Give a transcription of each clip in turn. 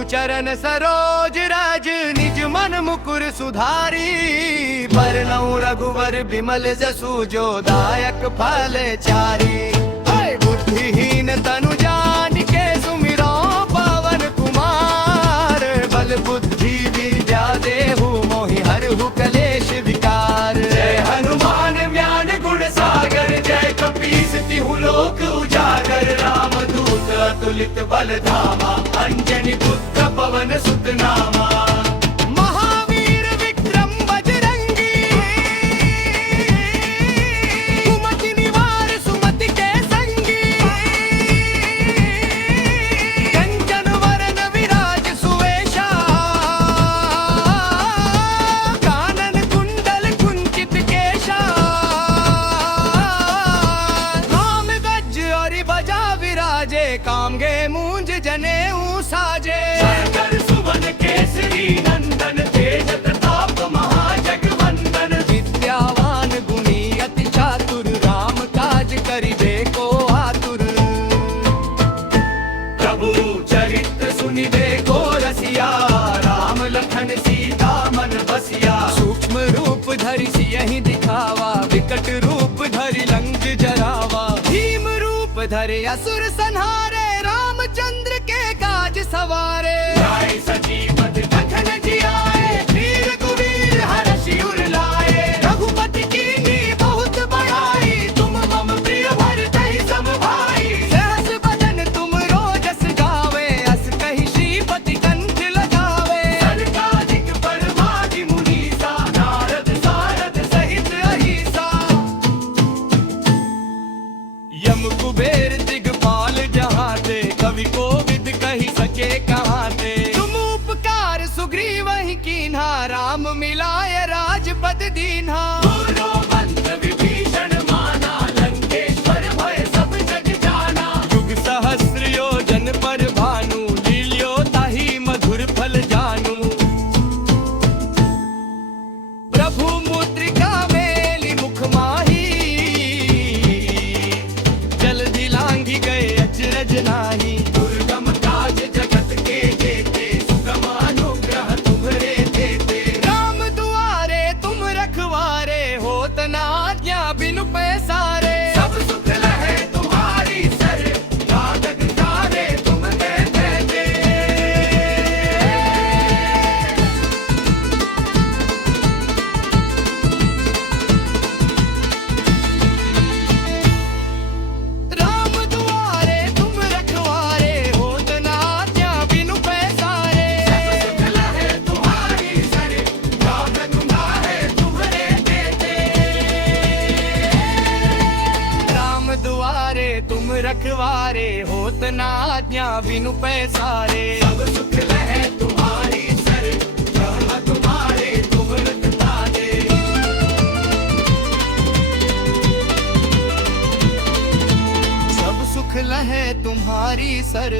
गुरु चरण सरोज रज निज मन मुकुर सुधारी। बरनउँ रघुवर बिमल जसु जो दायक फल चारी। बुद्धिहीन तनु जान के सुमिरो पवन कुमार। बल बुद्धि विद्या देहु मोहि हरहु कलेश विकार। जय हनुमान ज्ञान गुण सागर जय कपीस तिहु लोक उजागर। रामदूत अतुलित बल धामा अंजनी पुत्र पवन सुत नामा। महावीर विक्रम बजरंगी सुमति निवार सुमति के संगी। कंचन वरन विराज सुवेशा कानन कुंडल कुंचित केशा। नाम गज और बजा विराजे कामगे मूंज जनेऊ साजे। शंकर सुमन केसरी नंदन तेज प्रताप महाजगवंदन। विद्यावान गुणी अति चातुर राम काज करिबे को आतुर। प्रभु चरित्र सुनिबे को रसिया राम लखन सीता मन बसिया। सूक्ष्म रूप धरि सियहि दिखावा विकट रूप धरि लंक जरावा। भीम रूप धरि असुर संहारे रामचंद्र के काज सवारे। जय सजीवत लखन जियाए वीर कुबीर हरषि उर लाए। रघुपति कीन्ही बहुत बड़ाई तुम मम प्रिय भरतहि सम भाई। सहस बदन तुम रोजस गावे अस कहि श्रीपति कंठ लगावे। सनकादिक परमादि मुनीसा नारद सारद सहित अहिसा। यम कुबेर दिगपाल जहाँ ते कवि कोविद कहि सके कहाँ ते। तुम उपकार सुग्रीवहि कीन्हा राम मिलाय राजपद दीन्हा। गुरु मंत्र विभीषण माना लंकेश्वर भय सब जग जाना। युग सहस्र योजन पर भानु लील्यो ताहि मधुर फल जानू। प्रभु मुद्रिका मेलि मुख माही जल्दी लांघि गए अचरज नाही। दुर्गम काज जगत के जेते सुगम अनुग्रह तुम्हरे देते। राम दुआरे तुम रखवारे होत न आज्ञा बिनु पैसारे। सब सुख लहे तुम्हारी सर लागत तारे तुम कहते थे। राम दुआरे तुम रखवारे होत न आज्ञा बिनु पैसारे। सब सुख लहे तुम्हारी सर लागत तारे तुम्हरे देते। राम दुआरे तुम रखवारे होत न आज्ञा बिनु पैसारे। सब सुख लहे तुम्हारी सर लागत तुम्हारे तुम रखता दे। सब सुख लहे तुम्हारी सर।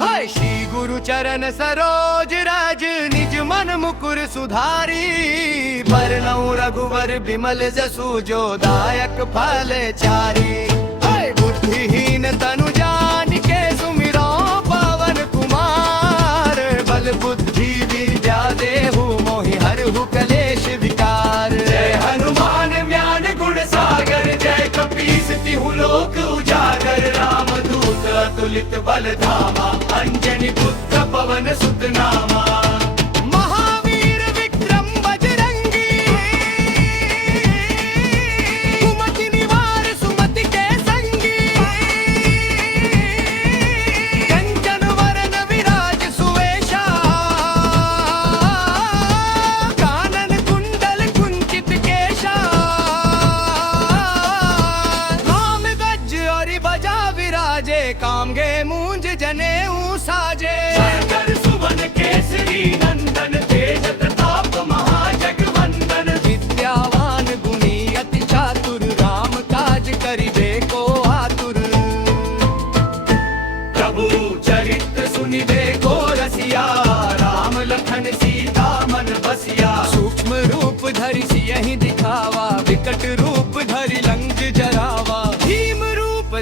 हाय श्री गुरु चरण सरोज रज निज मन मुकुर सुधारी। बरनउँ रघुवर बिमल जसु जो दायक फल चारी। हाय बुद्धिहीन तनु जान के सुमिरो पवन कुमार। बल बुद्धि विद्या देहु मोहि हरहु कलेश विकार। जय हनुमान ज्ञान गुण सागर जय कपीस तिहु लोक उजागर। रामदूत अतुलित बल धामा अंजनी पुत्र पवन सुत नामा। महावीर विक्रम बजरंगी सुमति निवार सुमति के संगी। कंचन वरन विराज सुवेशा कानन कुंडल कुंचित केशा। नाम गज और बजा विराजे कामगे मूंज जनेऊ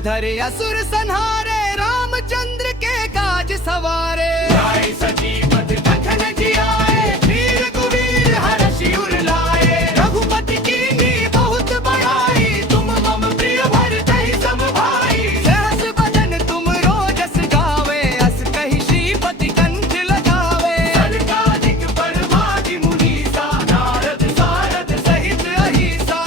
धरे असुर संहारे, रामचंद्र के काज सवारे। जाय सजीवत लखन जियाए, वीर कुवीर हर्षि उर लाए। रघुपति कीन्ही बहुत बड़ाई, तुम मम प्रिय भरतहि सम भाई। सहस बदन तुम रोजस गावे, अस कहि श्रीपति कंठ लगावे। सनकादिक परमादि मुनीसा, नारद सारद सहित अहिसा।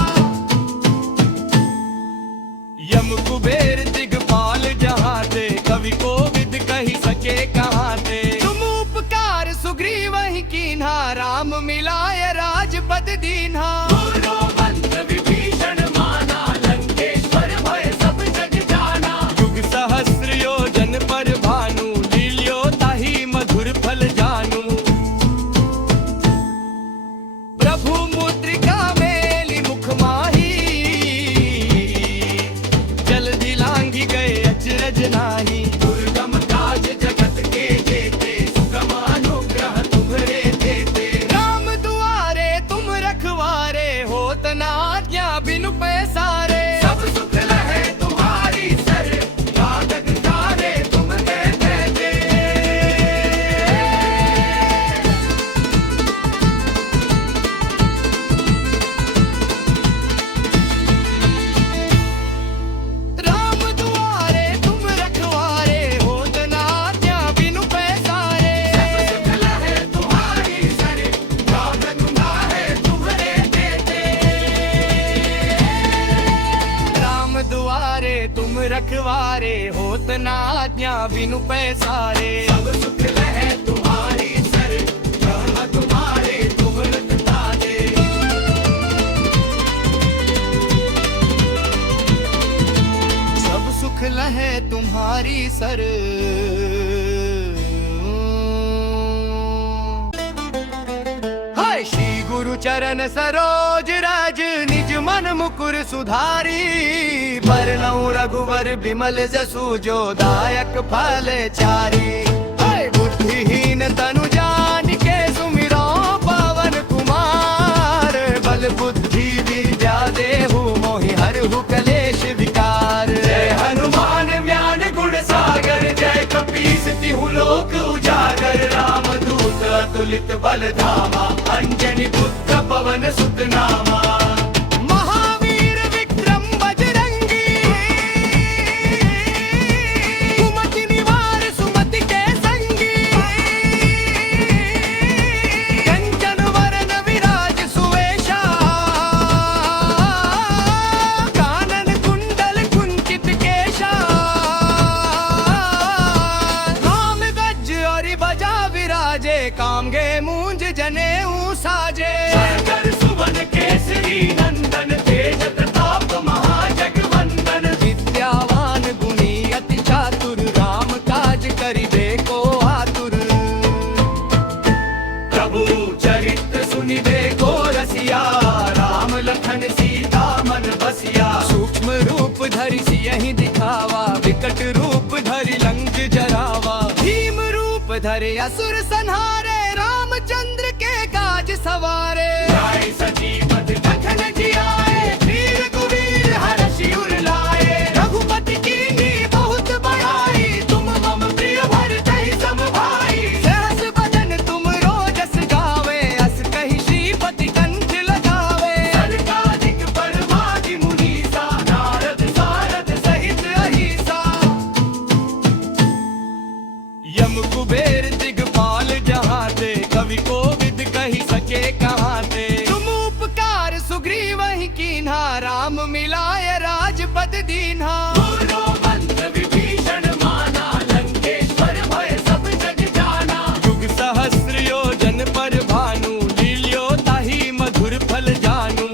यम कुबेर दिगपाल जहाँ ते, कवि कोविद कहि सके कहाँ ते। तुम उपकार सुग्रीवहि कीन्हा, राम मिलाय राजपद दीन्हा। गुरु मंत्र विभीषण माना, लंकेश्वर भय सब जग जाना। युग सहस्र योजन पर भानु, लील्यो ताहि मधुर फल जानू। प्रभु मुद्रिका मेलि मुख माही, जल्दी लांघि गए अचरज नाही। दुर्गम काज जगत के जेते, सुगम अनुग्रह तुम्हरे देते। राम दुआरे तुम रखवारे, होत न आज्ञा बिनु पैसारे। सब सुख लहे तुम्हारी सर, लागत तारे तुम देते दे। राम दुआरे तुम रखवारे, होत न आज्ञा बिनु पैसारे। सब सुख लहे तुम्हारी सर, लागत तारे तुम्हरे देते। राम दुआरे तुम रखवारे, होत न आज्ञा बिनु पैसारे। सब सुख लहे तुम्हारी सर, राम तुम्हारे तुम रखता दे। सब सुख लहे तुम्हारी सर। हाय श्री गुरु चरण सरोज रज, निज मन मुकुर सुधारी। बरनउँ रघुवर बिमल जसु, जो दायक फल चारी। हाय बुद्धिहीन तनु जानिके, सुमिरो पवन कुमार। बल बुद्धि विद्या देहु, मोहि हरहु कलेश विकार। जय हनुमान ज्ञान गुण सागर, जय कपीस तिहु लोक उजागर। रामदूत अतुलित बल धामा, अंजनी पुत्र पवन सुत नामा। महावीर विक्रम बजरंगी, कुमति निवार सुमति के संगी। कंचन वरन विराज सुवेशा, कानन कुंडल कुंचित केशा। नाम गज और बजा विराजे, कामगे मूंज जनेऊ साजे। शंकर सुवन केसरी नंदन, तेज प्रताप महाजगवंदन। विद्यावान गुणी अति चातुर, राम काज करिबे को आतुर। प्रभु चरित्र सुनिबे को रसिया, राम लखन सीता मन बसिया। सूक्ष्म रूप धरि सियहि दिखावा, विकट रूप धरि लंक जरावा। भीम रूप धरे असुर संहारे, रामचंद्र के काज सवारे। जाय सजीवत लखन जियाए, वीर कुवीर हर्षि उर लाए। रघुपति कीन्ही बहुत बड़ाई, तुम मम प्रिय भरतहि सम भाई। सहस बदन तुम रोजस गावे, अस कहि श्रीपति कंठ लगावे। सनकादिक परमादि मुनीसा, नारद सारद सहित अहिसा। यम कुबेर दिगपाल जहाँ ते, कवि कोविद कहि सके कहाँ ते। तुम उपकार सुग्रीवहि कीन्हा, राम मिलाय राजपद दीन्हा। गुरु मंत्र विभीषण माना, लंकेश्वर भय सब जग जाना। युग सहस्र योजन पर भानु, लील्यो ताहि मधुर फल जानू।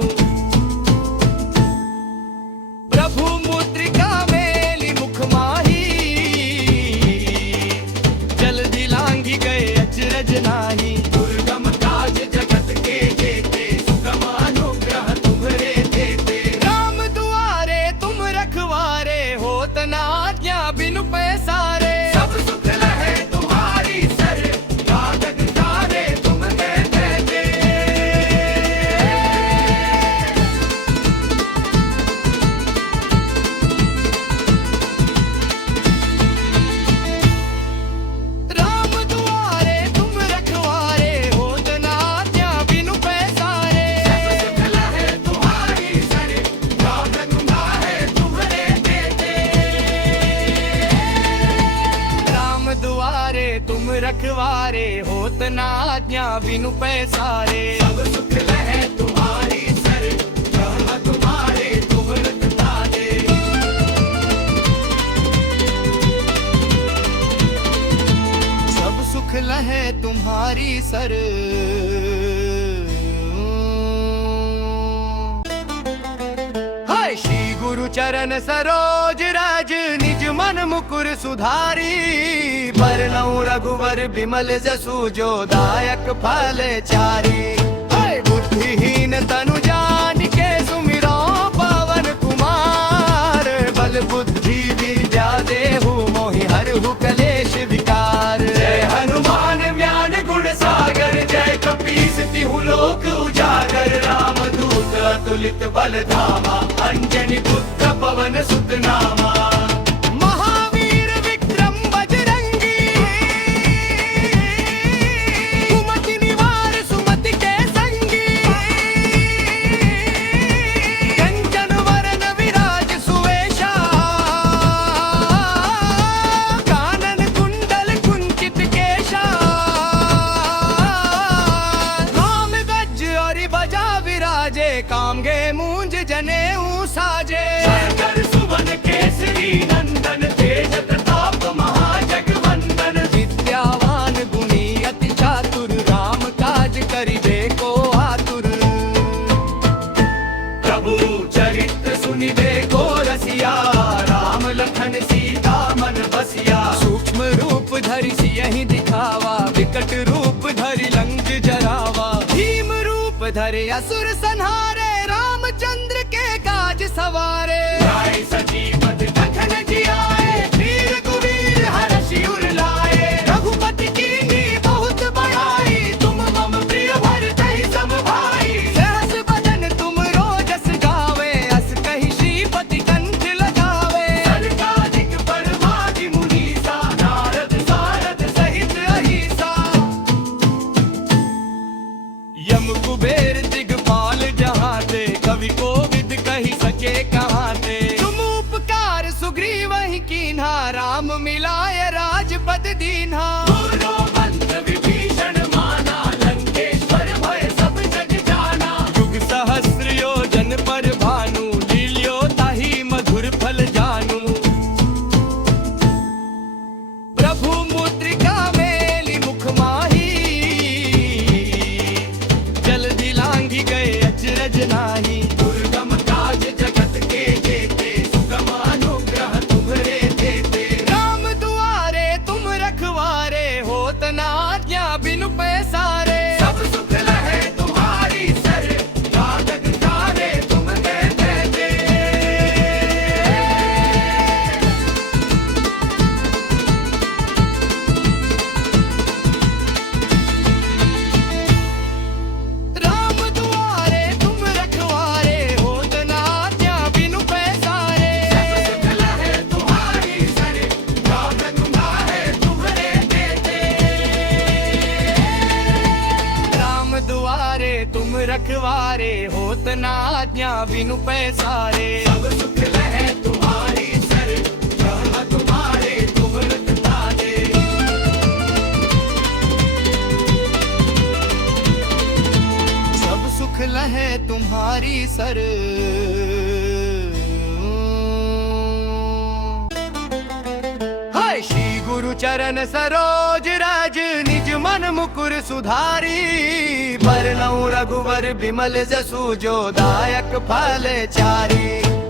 प्रभु मुद्रिका मेलि मुख माही, जल्दी लांघि गए अचरज नाही। दुर्गम काज जगत के जेते, सुगम अनुग्रह तुम्हरे देते। राम दुआरे तुम रखवारे, होत ना आज्ञा बिनु पैसारे। सब सुख लहे तुम्हारी सर, यह तुम्हारे तुमरत ताजे। सब सुख लहे तुम्हारी सर। हाय श्री गुरु चरण सरोज रज, निज मन मुकुर सुधारी। बरनउँ रघुवर बिमल जसु, जो दायक फल चारी। हाय बुद्धिहीन तनु जान के, सुमिरो पवन कुमार। बल बुद्धि विद्या देहु, मोहि हरहु कलेश विकार। जय हनुमान ज्ञान गुण सागर, जय कपीस तिहु लोक उजागर। रामदूत अतुलित बल धामा, अंजनी पुत्र पवन सुत नामा। महावीर विक्रम बजरंगी, कुमति निवार सुमति के संगी। कंचन वरन विराज सुवेशा, कानन कुंडल कुंचित केशा। नाम गज और बजा विराजे, कामगे मूंज जनेऊ साजे। शंकर सुमन केसरी नंदन, तेज प्रताप महाजगवंदन। विद्यावान गुणी अति चातुर, राम काज करिबे को आतुर। प्रभु चरित्र सुनिबे को रसिया, राम लखन सीता मन बसिया। सूक्ष्म रूप धरि सियहि दिखावा, विकट रूप धरि लंक जरावा। भीम रूप धरि असुर संहारे, रामचंद्र के काज सवारे। लाए सजीवत लखन जियाए, वीर कुबीर हरषि उर लाए। रघुपति कीन्ही बहुत बड़ाई, तुम मम प्रिय भरतहि सम भाई। सहस बदन तुम रोजस गावे, अस कहि श्रीपति कंठ लगावे। सनकादिक परमादि मुनीसा, नारद सारद सहित अहिसा। यम कुबेर दिगपाल जहाँ ते, कवि कोविद कहि सके कहाँ ते। तुम उपकार सुग्रीवहि कीन्हा, राम मिलाय राजपद दीन्हा। गुरु मंत्र विभीषण माना, लंकेश्वर भय सब जग जाना। युग सहस्र योजन पर भानु, लील्यो ताहि मधुर फल जानू। प्रभु मुद्रिका मेलि मुख माही, जल्दी लांघि गए अचरज नाही। दुर्गम काज जगत के जेते, सुगम अनुग्रह तुम्हरे देते। राम दुआरे तुम रखवारे, होत न आज्ञा बिनु पैसारे। सब सुख लहे तुम्हारी सर, लागत तारे तुम कहते थे। राम दुआरे तुम रखवारे, होत न आज्ञा बिनु पैसारे। सब सुख लहे तुम्हारी सर, लागत तारे तुम्हरे देते। राम दुआरे तुम रखवारे, होत न आज्ञा बिनु पैसारे। सब सुख लहे तुम्हारी सर, यह तुम्हारे तुमरत ताजे। सब सुख लहे तुम्हारी सर। हाय श्री गुरु चरण सरोज रज, निज मन मुकुर सुधारी। बरनउँ रघुवर बिमल जसु, जो दायक फल चारी।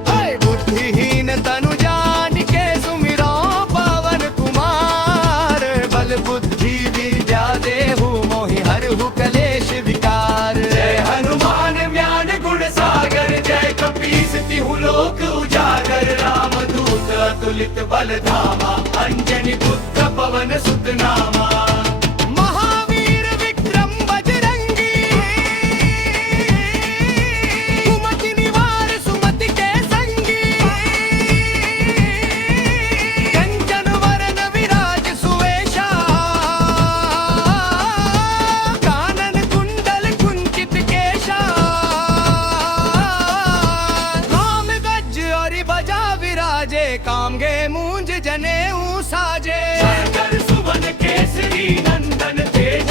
हाय बुद्धिहीन तनु जान के, सुमिरो पवन कुमार। बल बुद्धि विद्या देहु, मोहि हरहु कलेश विकार। जय हनुमान ज्ञान गुण सागर, जय कपीस तिहु लोक उजागर। रामदूत अतुलित बल धामा, अंजनी पुत्र पवन सुत नामा। महावीर विक्रम बजरंगी, कुमति निवार सुमति के संगी। कंचन वरन विराज सुवेशा, कानन कुंडल कुंचित केशा। नाम गज और बजा विराजे, कामगे मूंज जनेऊ साजे। शंकर सुमन केसरी नंदन, तेज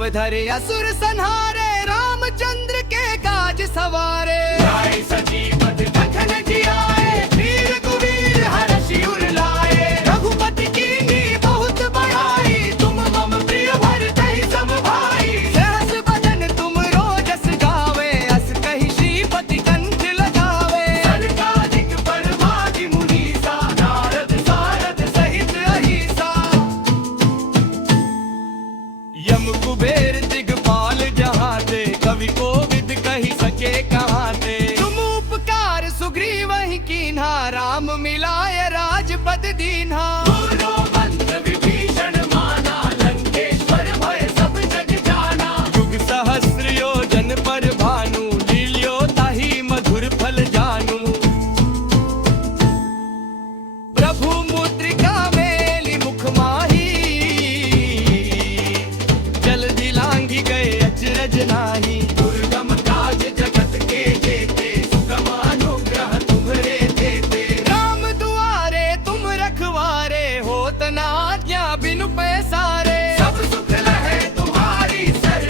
रूप धरे असुर संहारे, रामचंद्र के काज सवारे। लाए सजीवत लखन जियाए, वीर कुबीर हर्षि उर लाए। रघुपति कीन्ही बहुत बड़ाई, तुम मम प्रिय भरतहि सम भाई। सहस बदन तुम रोजस गावे, अस कहि श्रीपति कंठ लगावे। सनकादिक परमादि मुनीसा, नारद सारद सहित अहिसा। यम कुबेर दिगपाल जहाँ ते, कवि कोविद कहि सके कहाँ ते। तुम उपकार सुग्रीवहि कीन्हा, राम मिलाय राजपद दीन्हा। गुरु मंत्र विभीषण माना, लंकेश्वर भय सब जग जाना। युग सहस्र योजन पर भानु, लील्यो ताहि मधुर फल जानू। प्रभु मुद्रिका मेली मुख माही, जल्दी लांघी गए अचरज नाही। दुर्गम काज जगत के जेते, सुगम अनुग्रह तुम्हरे देते। राम दुआरे तुम रखवारे, होत न आज्ञा बिनु पैसारे। सब सुख लहे तुम्हारी सर,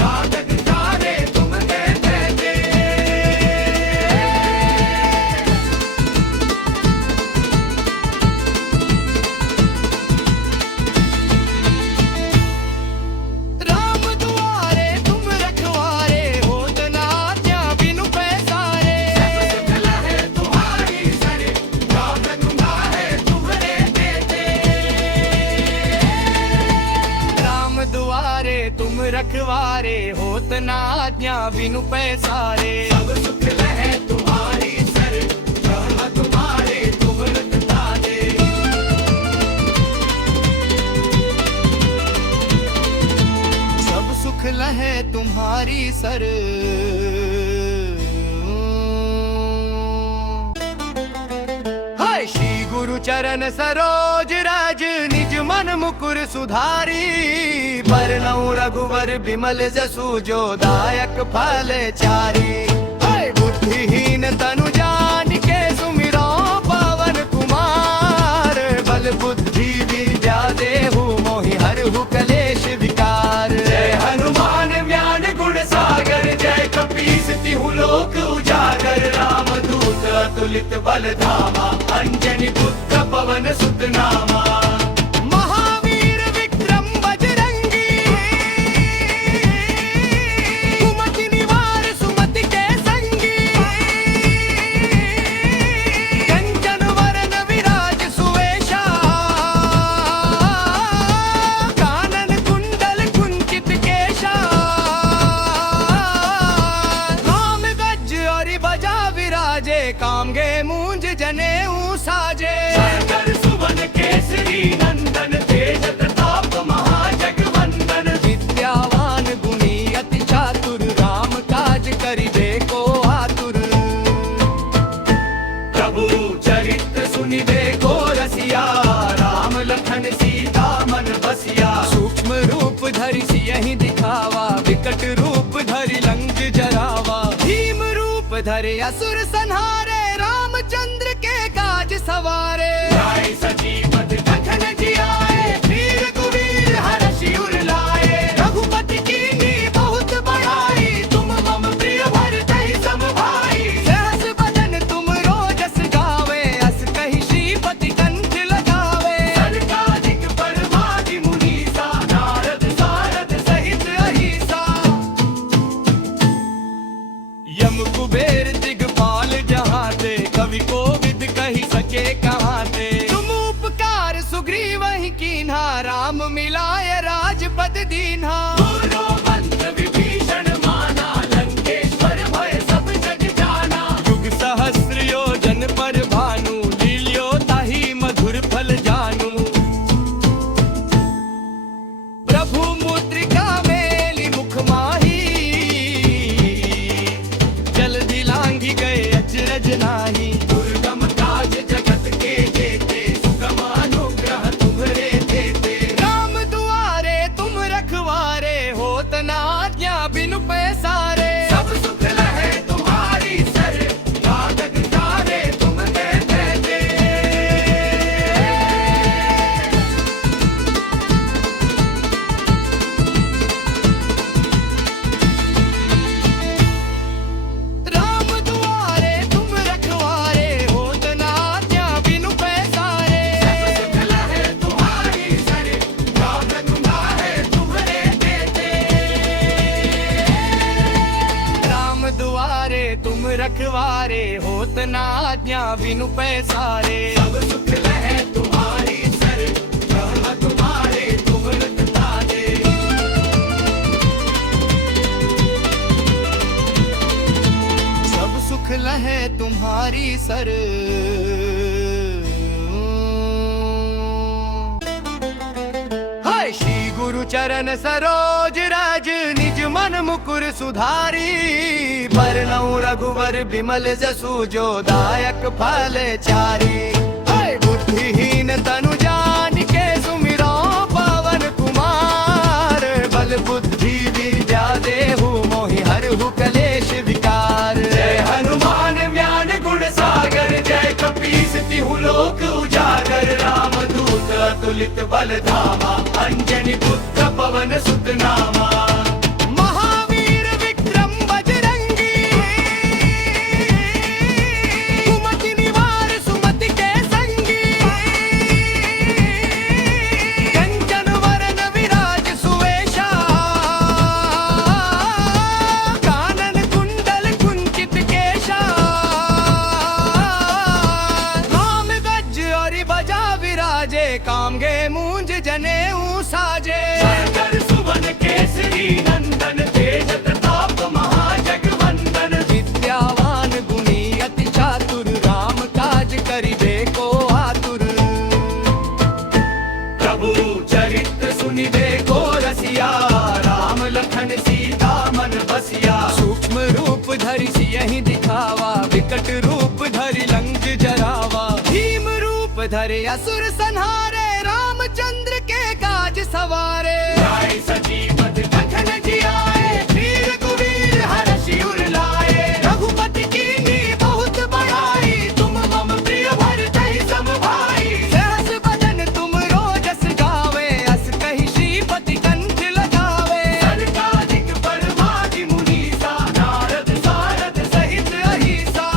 लागत तारे तुम कहते थे। राम दुआरे तुम रखवारे, होत न आज्ञा बिनु पैसारे। सब सुख लहे तुम्हारी सर, लागत तारे तुम्हरे देते। राम दुआरे तुम रखवारे, होत न आज्ञा बिनु पैसारे। सब सुख लहे तुम्हारी सर, राम तुम्हारे तुम रखता दे। सब सुख लहे तुम्हारी सर। हाय श्री गुरु चरण सरोज रज, निज मन मुकुर सुधारी। बरनउँ रघुवर बिमल जसु, जो दायक फल चारी। हाय बुद्धिहीन तनु जानिके, सुमिरो पवन कुमार। बल बुद्धि विद्या देहु, मोहि हरहु कलेश विकार। जय हनुमान ज्ञान गुण सागर, जय कपीस तिहु लोक उजागर। रामदूत अतुलित बल धामा, अंजनी पुत्र पवन सुत नामा। महावीर विक्रम बजरंगी, कुमति निवार सुमति के संगी। कंचन वरन विराज सुवेशा, कानन कुंडल कुंचित केशा। नाम गज और बजा विराजे, कामगे मूंज जनेऊ साजे। शंकर सुवन केसरी नंदन, तेज प्रताप महाजगवंदन। विद्यावान गुणी अति चातुर, राम काज करिबे को आतुर। प्रभु चरित्र सुनिबे को रसिया, राम लखन सीता मन बसिया। सूक्ष्म रूप धरि सियहि दिखावा, विकट रूप धरि लंक जरावा। भीम रूप धरे असुर संहारे, रामचंद्र के काज सवारे। लाए सजीवत लखन जियाए, वीर कुबीर हर्षि उर लाए। रघुपति कीन्ही बहुत बड़ाई, तुम मम प्रिय भरतहि सम भाई। सहस बदन तुम रोजस गावे, अस कहि श्रीपति कंठ लगावे। सनकादिक परमादि मुनीसा, नारद सारद सहित अहिसा। यम कुबेर दिगपाल जहाँ ते, कवि कोविद कहि सके कहाँ ते। तुम उपकार सुग्रीवहि कीन्हा, राम मिलाय राजपद दीन्हा। गुरु मंत्र विभीषण माना, लंकेश्वर भय सब जग जाना। युग सहस्र योजन पर भानु, लील्यो ताहि मधुर फल जानू। प्रभु मुद्रिका मेली मुख माही, जल्दी लांघी गए अचरज नाही। दुर्गम काज जगत के जेते, सुगम अनुग्रह तुम्हरे देते। राम दुआरे तुम रखवारे, होत न आज्ञा बिनु पैसारे। सब सुख लहे तुम्हारी सर, लागत तारे तुम कहते थे। रखवारे, होत ना आज्ञा बिनु पैसारे। सब सुख लहे तुम्हारी सर, ब्रह्म तुम्हारे तुम ताजे। सब सुख लहे तुम्हारी सर। हाय श्री गुरु चरण सरोज रज, निज मन मुकुर सुधारी। बरनउँ रघुवर बिमल जसु, जो दायक फल चारी। हाय बुद्धिहीन तनु जान के, सुमिरो पवन कुमार। बल बुद्धि विद्या देहु, मोहि हरहु कलेश विकार। जय हनुमान ज्ञान गुण सागर, जय कपीस तिहु लोक उजागर। रामदूत अतुलित बल धामा, अंजनी पुत्र पवन सुत नामा। महावीर विक्रम बजरंगी, कुमति निवार सुमति के संगी। कंचन वरन विराज सुवेशा, कानन कुंडल कुंचित केशा। नाम गज और बजा विराजे, कामगे मूंज जनेऊ साजे। सागर सुवन केसरी नंदन, तेज प्रताप महाजगवंदन। विद्यावान गुणी अति चातुर, राम काज करिबे को आतुर। प्रभु चरित्र सुनिबे को रसिया, राम लखन सीता मन बसिया। सूक्ष्म रूप धरि सियहि दिखावा, विकट रूप धरि लंक जरावा। भीम रूप धरि असुर संहारे, रामचंद्र के काज सवारे। जाय सजीवत कथन जियाए, वीर कुवीर हरषि उर लाए। रघुपति कीन्ही बहुत बड़ाई, तुम मम प्रिय भरतहि सम भाई। सहस बदन तुम रोजस गावे, अस कहि श्रीपति कंठ लगावे। सनकादिक परमादि मुनीसा, नारद सारद सहित अहिसा।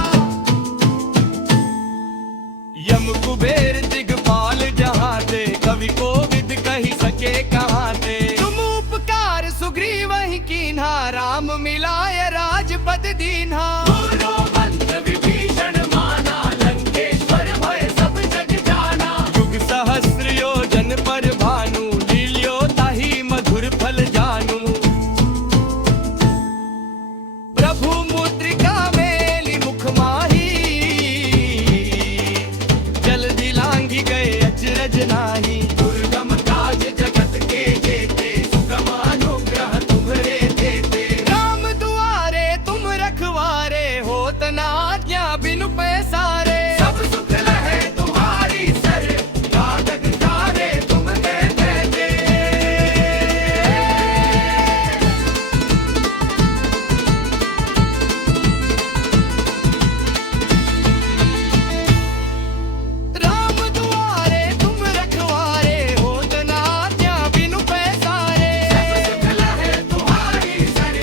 यम कुबेर दिगपाल जहाँ ते, कवि कोविद कहि सके कहाँ ते। तुम उपकार सुग्रीवहि कीन्हा, राम मिलाय राजपद दीन्हा। गुरु मंत्र विभीषण माना, लंकेश्वर भय सब जग जाना। युग सहस्र योजन पर भानु, लील्यो ताहि मधुर फल जानू। प्रभु मुद्रिका मेली मुख माही, जल्दी लांघि गए अचरज नाही। दुर्गम काज जगत के जेते, सुगम अनुग्रह तुम्हरे देते। राम दुआरे तुम रखवारे, होत न आज्ञा बिनु पैसारे। सब सुख लहे तुम्हारी सर, लागत तारे तुम देते दे। राम दुआरे तुम रखवारे, होत न आज्ञा बिनु पैसारे। सब सुख लहे तुम्हारी सर,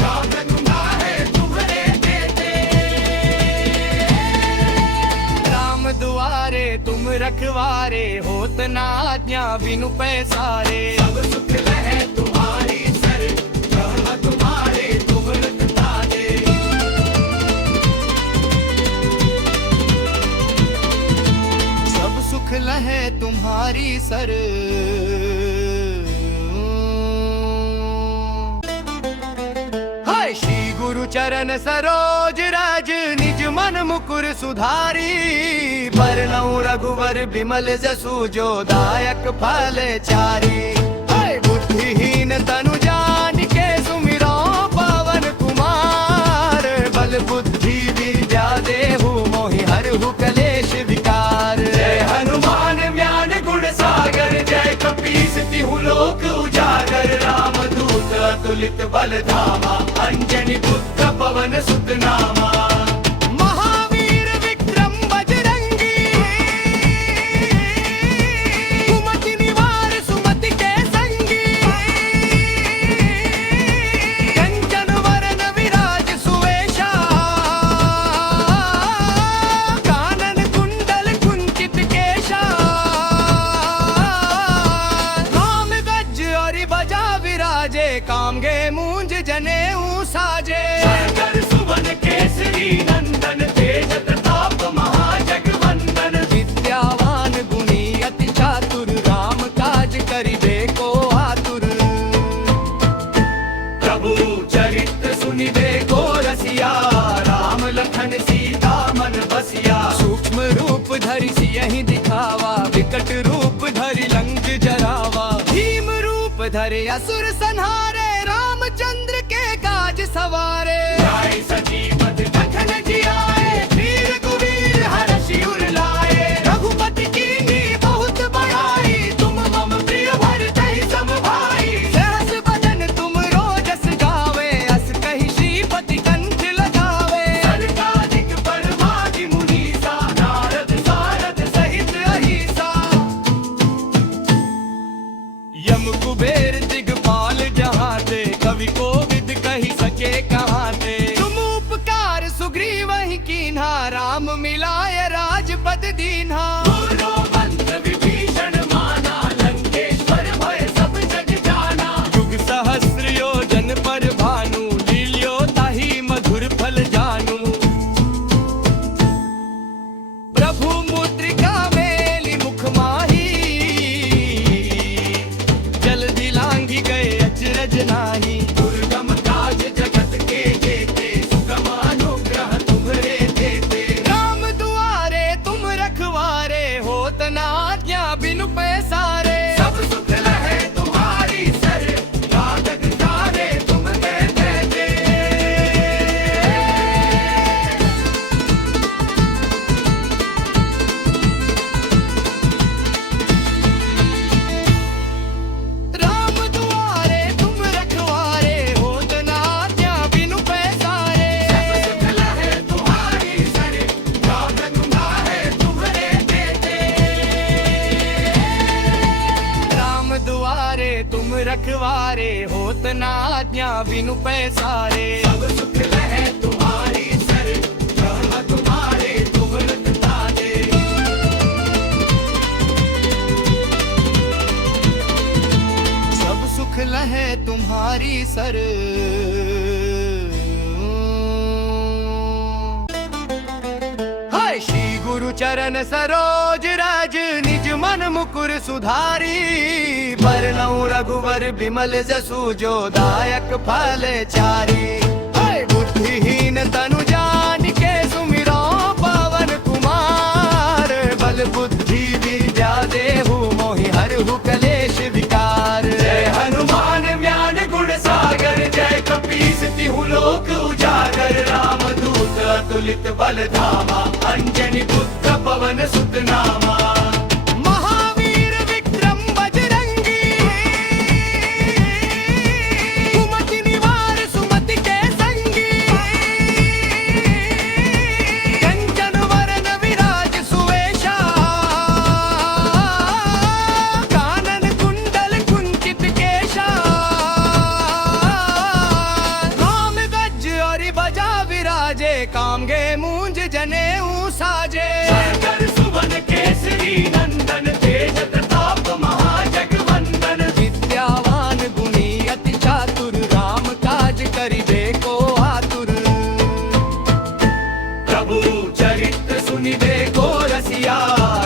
लागत तारे तुम्हरे देते। राम दुआरे तुम रखवारे, होत न आज्ञा बिनु पैसारे। सब सुख लहे तुम्हारी सर, ब्रह्म तुम्हारे तुम ताजे। सब सुख लहे तुम्हारी सर। हाय श्री गुरु चरण सरोज रज, निज मन मुकुर सुधारी। बरनउँ रघुवर बिमल जसु, जो दायक फल चारी। हाय बुद्धिहीन तनु जान के, सुमिरो पवन कुमार। बल बुद्धि विद्या देहु, मोहि हरहु कलेश विकार। जय हनुमान ज्ञान गुण सागर, जय कपीस तिहु लोक उजागर। रामदूत अतुलित बल धामा, अंजनी पुत्र पवन सुत नामा। महावीर विक्रम बजरंगी, कुमति निवार सुमति के संगी। कंचन वरन विराज सुवेशा, कानन कुंडल कुंचित केशा। नाम गज और बजा विराजे, कामगे मूंज जनेऊ साजे। सागर सुवन केसरी नंदन, प्रभु चरित्र सुनिबे को रसिया, राम लखन सीता मन बसिया। सूक्ष्म रूप धरि सियहि दिखावा, विकट रूप धरि लंक जरावा। भीम रूप धरि असुर संहारे, रामचंद्र के काज सवारे। आए सजीवत लखन जियाए, वीर कुबीर हर्षि उर लाए। रघुपति कीन्ही बहुत बड़ाई, तुम मम प्रिय भरतहि सम भाई। सहस बदन तुम रोजस गावे, अस कहि श्रीपति कंठ लगावे। सनकादिक परमादि मुनीसा, नारद सारद सहित अहिसा। यम कुबेर दिगपाल जहाँ ते, कवि कोविद कहि सके कहाँ ते। तुम उपकार सुग्रीवहि कीन्हा, राम मिलाय राजपद दीन्हा। गुरु मंत्र विभीषण माना, लंकेश्वर भय सब जग जाना। युग सहस्र योजन पर भानु, लील्यो ताहि मधुर फल जानू। प्रभु मुद्रिका मेलि मुख माही, जल्दी लांघि गए अचरज नाही। दुर्गम काज जगत के जेते, सुगम अनुग्रह तुम्हरे देते। राम दुआरे तुम रखवारे, होत न आज्ञा बिनु पैसारे। सब सुख लहे तुम्हारी सर, लागत तारे तुम कहते थे। राम दुआरे तुम रखवारे, होत न आज्ञा बिनु पैसारे। सब सुख लहे तुम्हारी सर, लागत तारे तुम्हरे देते। राम दुआरे तुम रखवारे, होत न आज्ञा बिनु पैसारे। सब सुख लहे तुम्हारी सर, राम तुम्हारे तुम रखता दे। सब सुख लहे तुम्हारी सर। हाय श्री गुरु चरण सरोज रज, निज मन मुकुर सुधारी। बरनउँ रघुवर बिमल जसु, जो दायक फल चारी। हाय बुद्धिहीन तनु जान के, सुमिरो पवन कुमार। बल बुद्धि विद्या देहु, मोहि हरहु कलेश विकार। जय हनुमान ज्ञान गुण सागर, जय कपीस तिहु लोक उजागर। राम दूत अतुलित बल धामा, अंजनी पुत्र पवन सुत नामा। महावीर विक्रम बजरंगी, कुमति निवार सुमति के संगी। कंचन वरन विराज सुवेशा, कानन कुंडल कुंचित केशा। राम गज और बजा विराजे, कामगे मूंज जनेऊ साजे। शंकर सुवन केसरी नंदन, तेज प्रताप महाजगवंदन। विद्यावान गुणी अति चातुर, राम काज करिबे को आतुर। प्रभु चरित्र सुनिबे को रसिया,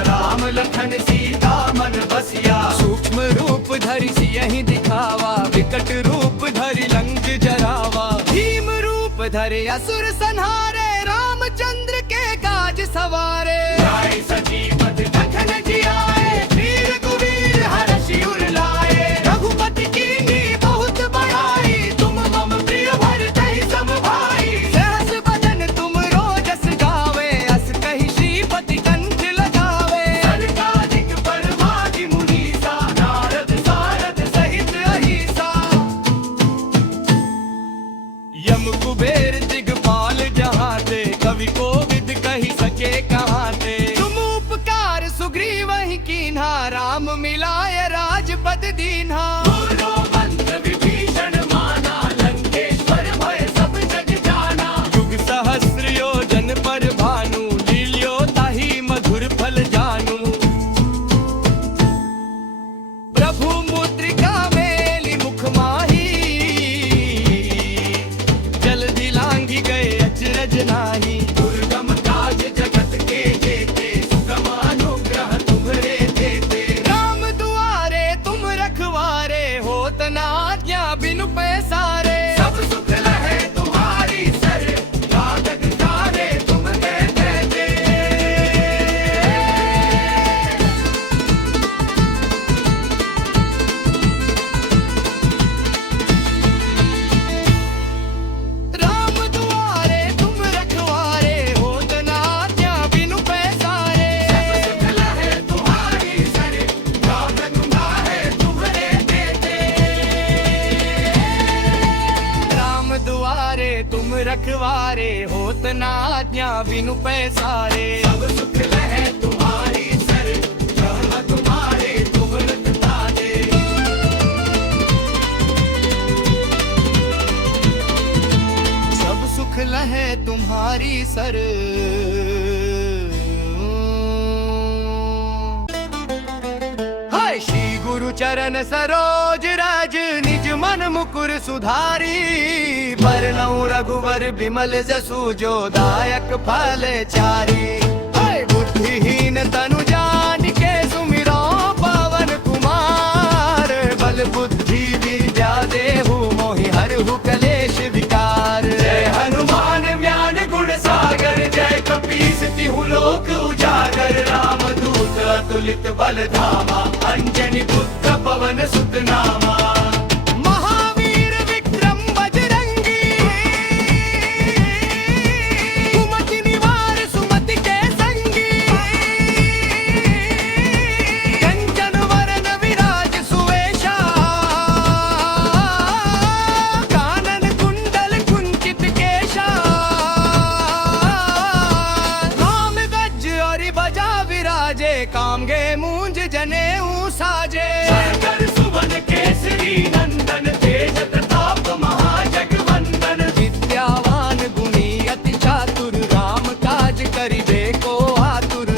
राम लखन सीता मन बसिया। सूक्ष्म रूप धरि सियहि दिखावा, विकट रूप धरि लंक जरावा। भीम रूप धरि असुर संहारे, रामचंद्र के काज सवारे। आए सजीवत लखन जियाए, वीर कुबीर हर्षि उर लाए। रघुपति कीन्ही बहुत बड़ाई, तुम मम प्रिय भरतहि सम भाई। सहस बदन तुम रोजस गावे, अस कहि श्रीपति कंठ लगावे। सनकादिक परमादि मुनीसा, नारद सारद सहित अहिसा। यम कुबेर दिगपाल जहाँ ते, कवि कोविद कहि सके कहाँ ते। तुम उपकार सुग्रीवहि कीन्हा, राम मिलाय राजपद दीन्हा। गुरु मंत्र विभीषण माना, लंकेश्वर भय सब जग जाना। युग सहस्र योजन पर भानु, लील्यो ताहि मधुर फल जानू। प्रभु मुद्रिका मेलि मुख माही, जल्दी लांघि गए अचरज नाही। दुर्गम काज जगत के जेते, सुगम अनुग्रह तुम्हरे देते। राम दुआरे तुम रखवारे, होत न आज्ञा बिनु पैसारे। रखवारे होत ना आज्ञा बिनु पैसारे। सब सुख लहे तुम्हारी सर, जहाँ तुम्हारे तुमरत ताजे। सब सुख लहे तुम्हारी सर। हाय श्री गुरु चरण सरोज रज, निज मन मुकुर सुधारी। बरनउँ रघुवर बिमल जसु, जो दायक फल चारी। हाय बुद्धिहीन तनु जान के, सुमिरो पवन कुमार। बल बुद्धि विद्या देहु, मोहि हरहु कलेश विकार। जय हनुमान ज्ञान गुण सागर, जय कपीस तिहु लोक उजागर। रामदूत अतुलित बल धामा, अंजनी पुत्र पवन सुत नामा। कामगे मूंज जनेऊ साजे। शंकर सुवन केसरी नंदन, तेज प्रताप महाजगवंदन। विद्यावान गुणी अति चातुर, राम काज करिबे को आतुर।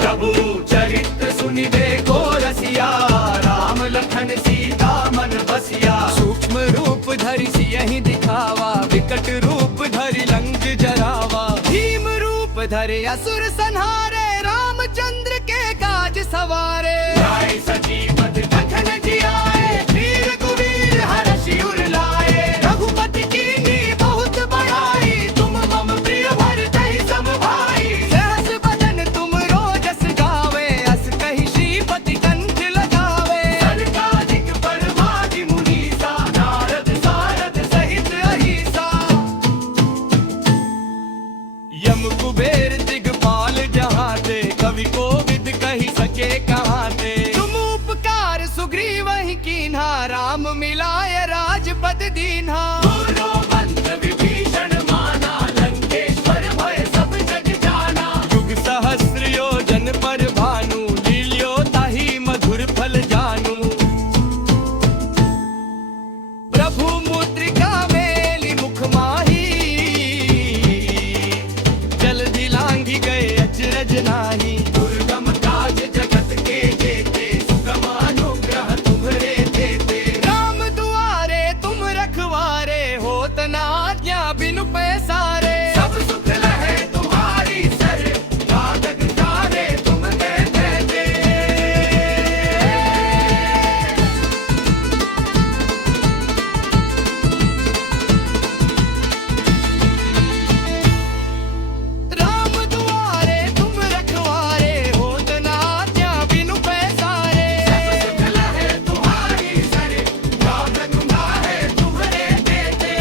प्रभु चरित्र सुनिबे को रसिया, राम लखन सीता मन बसिया। सूक्ष्म रूप धरि सियहि दिखावा, विकट रूप धरि लंक जरावा। भीम रूप धरि असुर संहारे, रामचंद्र के काज सवारे। लाए सजीवत लखन जियाए, वीर कुबीर हरषि उर लाए। रघुपति कीन्ही बहुत बड़ाई, तुम मम प्रिय भरतहि सम भाई। सहस बदन तुम रोजस गावे, अस कहि श्रीपति कंठ लगावे। सनकादिक परमादि मुनीसा, नारद सारद सहित अहिसा। यम कुबेर दिगपाल जहाँ ते, कवि कोविद कही सके कहाँ ते। तुम उपकार सुग्रीव ही कीन्हा, राम मिलाय राजपद दीन्हा। गुरु मंत्र विभीषण माना, लंकेश्वर भय सब जग जाना। युग सहस्र योजन पर भानु, लील्यो ताहि मधुर फल जानू। प्रभु मुद्रिका मेली मुख माही, जल्दी लांघी गए अचरज नाही। दुर्गम काज जगत के जेते, सुगम अनुग्रह तुम्हरे देते। राम दुआरे तुम रखवारे, होत न आज्ञा बिनु पैसारे। सब सुख लहे तुम्हारी सर, लागत तारे तुम देते दे। राम दुआरे तुम रखवारे, होत न आज्ञा बिनु पैसारे। सब सुख लहे तुम्हारी सर, लागत तारे तुम्हरे देते।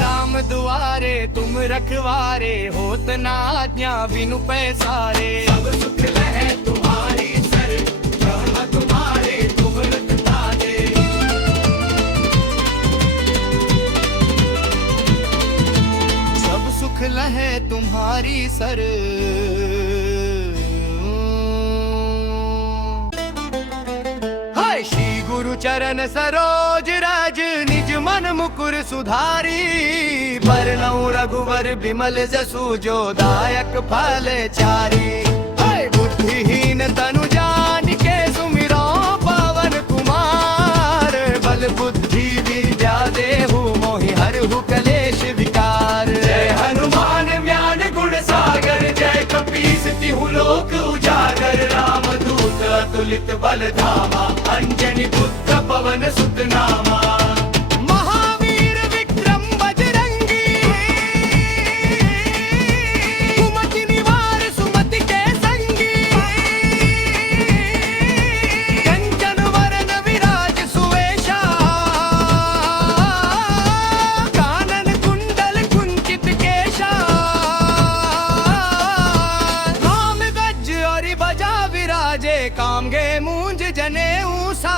राम दुआरे तुम रखवारे, होत न आज्ञा बिनु पैसारे। सब सुख लहे तुम्हारी सर, जहाँ तुम्हारे तुमरत ताजे। सब सुख लहे तुम्हारी सर। हाय श्री गुरु चरण सरोज रज, निज मन मुकुर सुधारी। बरनउँ रघुवर बिमल जसु, जो दायक फल चारी। हाय बुद्धिहीन तनु जान के, सुमिरो पवन कुमार। बल बुद्धि विद्या देहु, मोहि हरहु कलेश विकार। जय हनुमान ज्ञान गुण सागर, जय कपीस तिहु लोक उजागर। रामदूत अतुलित बल धामा, अंजनी पुत्र पवन सुत नामा। महावीर विक्रम बजरंगी, कुमति निवार सुमति के संगी। कंचन वरन विराज सुवेशा, कानन कुंडल कुंचित केशा। नाम गज और बजा विराजे, कामगे मूंज जनेऊ सा।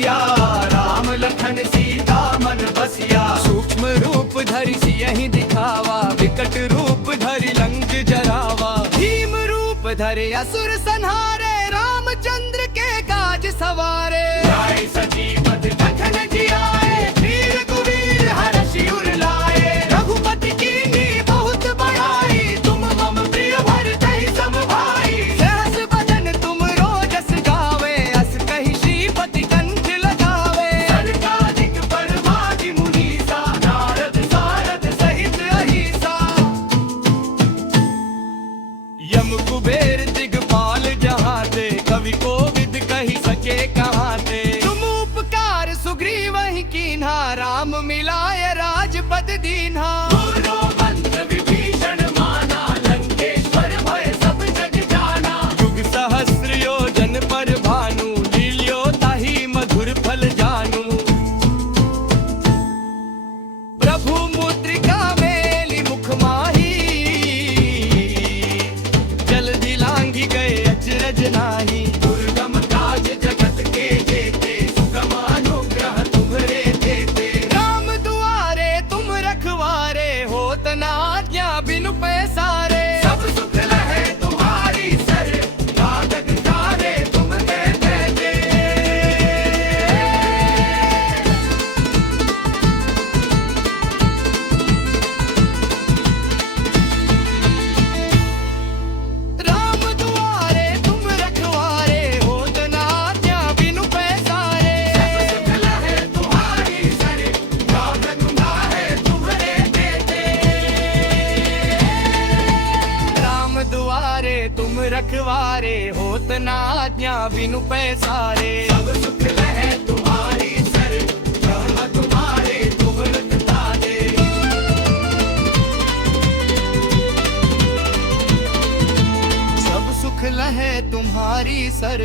रसिया, राम लखन सीता मन बसिया। सूक्ष्म रूप धरि सियहि दिखावा, विकट रूप धरि लंक जरावा। भीम रूप धरि असुर संहारे, रामचंद्र के काज सवारे। लाए सजीवत लखन जियाए, वीर कुबीर हरषि उर लाए। रघुपति कीन्ही बहुत बड़ाई, तुम मम प्रिय भरतहि सम भाई। सहस बदन तुम रोजस गावे, अस कहि श्रीपति कंठ लगावे। सनकादिक परमादि मुनीसा, नारद सारद सहित अहिसा। यम कुबेर दिगपाल जहाँ ते, कवि कोविद कहि सके कहाँ ते। तुम उपकार सुग्रीवहि कीन्हा, राम मिलाय राजपद दीन्हा। गुरु मंत्र विभीषण माना, लंकेश्वर भय सब जग जाना। युग सहस्र योजन पर भानु, लील्यो ताहि मधुर फल जानू। प्रभु मुद्रिका मेलि मुख माही, जल्दी लांघि गए अचरज नाही। दुर्गम काज जगत के जेते, सुगम अनुग्रह तुम्हरे देते। राम दुआरे तुम रखवारे, होत न आज्ञा बिनु पैसारे। सब सुख लहे तुम्हारी सर, लागत तारे तुम कहते थे। राम दुआरे तुम रखवारे, होत न आज्ञा बिनु पैसारे। सब सुख लहे तुम्हारी सर, लागत तारे तुम्हरे देते। राम दुआरे तुम रखवारे, होत न आज्ञा बिनु पैसारे। सब सुख लहे तुम्हारी सर, लागत तुम्हारे तुम रखता दे। सब सुख लहे तुम्हारी सर।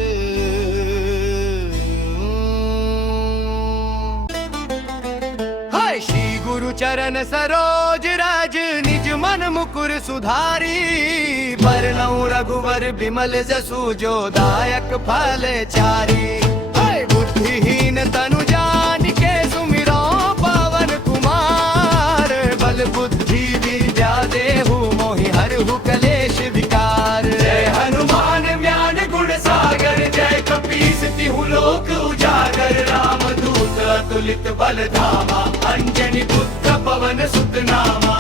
हाय श्री गुरु चरण सरोज रज, निज मन मुकुर सुधारी। बरनउँ रघुवर बिमल जसु, जो दायक फल चारी। हाय बुद्धिहीन तनु जान के, सुमिरो पवन कुमार। बल बुद्धि विद्या देहु, मोहि हरहु कलेश विकार। जय हनुमान ज्ञान गुण सागर, जय कपीस तिहु लोक उजागर। राम दूत अतुलित बल धामा, अंजनी पुत्र पवन सुत नामा।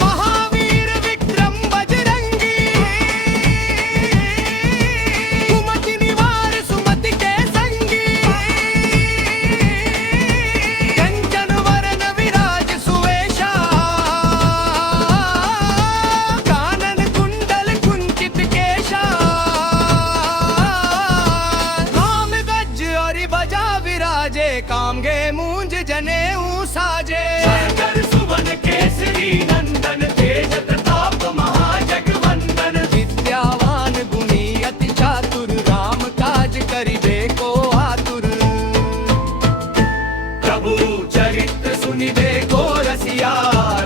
महावीर विक्रम बजरंगी, कुमति निवार सुमति के संगी। कंचन वरन विराज सुवेशा, कानन कुंडल कुंचित केशा। नाम गज और बजा विराजे, कामगे मूंज जनेऊ साजे। शंकर सुवन केसरी नंदन, तेज प्रताप महाजगवंदन। विद्यावान गुणी अति चातुर, राम काज करिबे को आतुर। प्रभु चरित्र सुनिबे को रसिया,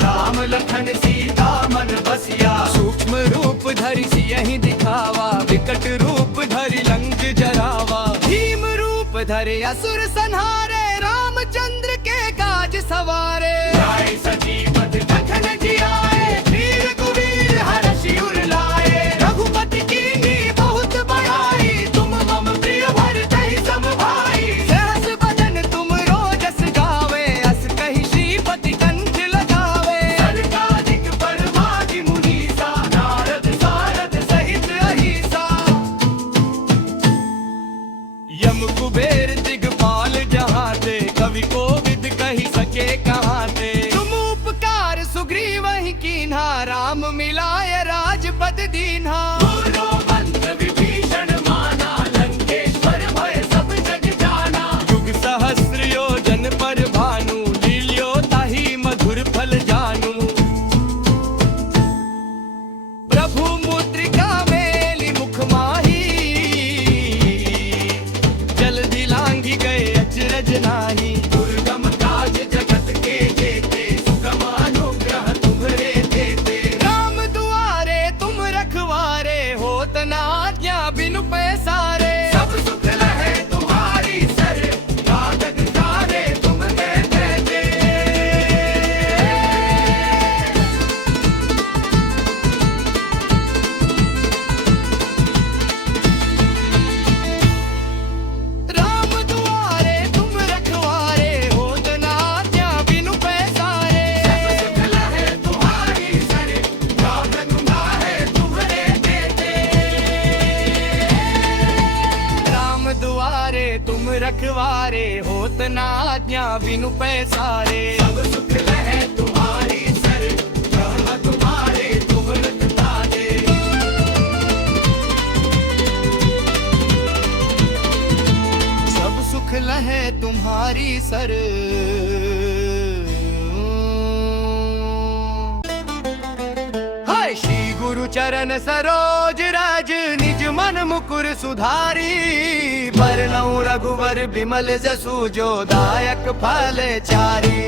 राम लखन सीता मन बसिया। सूक्ष्म रूप धरि सियहि दिखावा, विकट रूप धरि लंक जरावा। भीम रूप धरि असुर संहारे, रामचंद्र के काज सवारे। लाए सजीवत लखन जियाए, वीर कुबीर हरषि उर लाए। रघुपति कीन्ही बहुत बड़ाई, तुम मम प्रिय भरतहि सम भाई। सहस बदन तुम रोजस गावे, अस कहि श्रीपति कंठ लगावे। सनकादिक परमादि मुनीसा, नारद सारद सहित अहिसा। यम कुबेर दिगपाल जहाँ ते, कवि कोविद कहि सके कहाँ ते। तुम उपकार सुग्रीवहि कीन्हा, राम मिलाय राजपद दीन्हा। गुरु मंत्र विभीषण माना, लंकेश्वर भय सब जग जाना। युग सहस्र योजन पर भानु, लील्यो ताहि मधुर फल जानू। प्रभु मुद्रिका मेलि मुख माही, जल्दी लांघि गए अचरज नाही। दुर्गम काज जगत के जेते, सुगम अनुग्रह तुम्हरे देते। राम दुआरे तुम रखवारे, होत न आज्ञा बिनु पैसारे। सब सुख लहे तुम्हारी सर, राम रखवारे होत ना आज्ञा बिनु पैसारे। सब सुख लहे तुम्हारी सर, ब्रह्म तुम्हारे तुम रत ताजे। सब सुख लहे तुम्हारी सर। हाय श्री गुरु चरण सरोज राज, निज मन मुकुर सुधारी। बरनउँ रघुवर बिमल जसु, जो दायक फल चारी।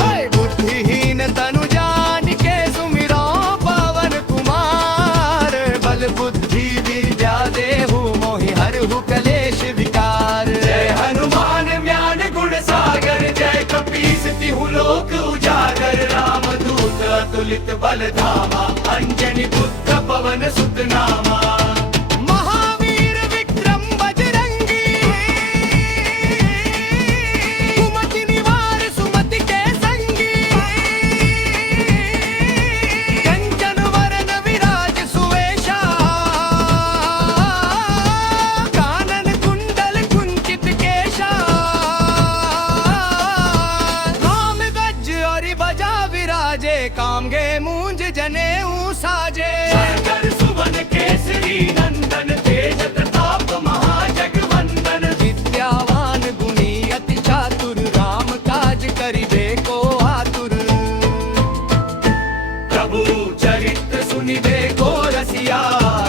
हाय बुद्धिहीन तनु जान के, सुमिरो पवन कुमार। बल बुद्धि विद्या देहु, मोहि हरहु कलेश विकार। जय हनुमान ज्ञान गुण सागर, जय कपीस तिहु लोक उजागर। रामदूत अतुलित बल धामा, अंजनी पुत्र पवन सुत नामा। महावीर विक्रम बजरंगी, कुमति निवार सुमति के संगी। कंचन वरन विराज सुवेशा, कानन कुंडल कुंचित केशा। नाम गज और बजा विराजे, कामगे मूंज जनेऊ साजे। शंकर सुवन केसरी नंदन, तेज प्रताप महाजगवंदन। विद्यावान गुणी अति चातुर, राम काज करिबे को आतुर। प्रभु चरित्र सुनिबे को रसिया,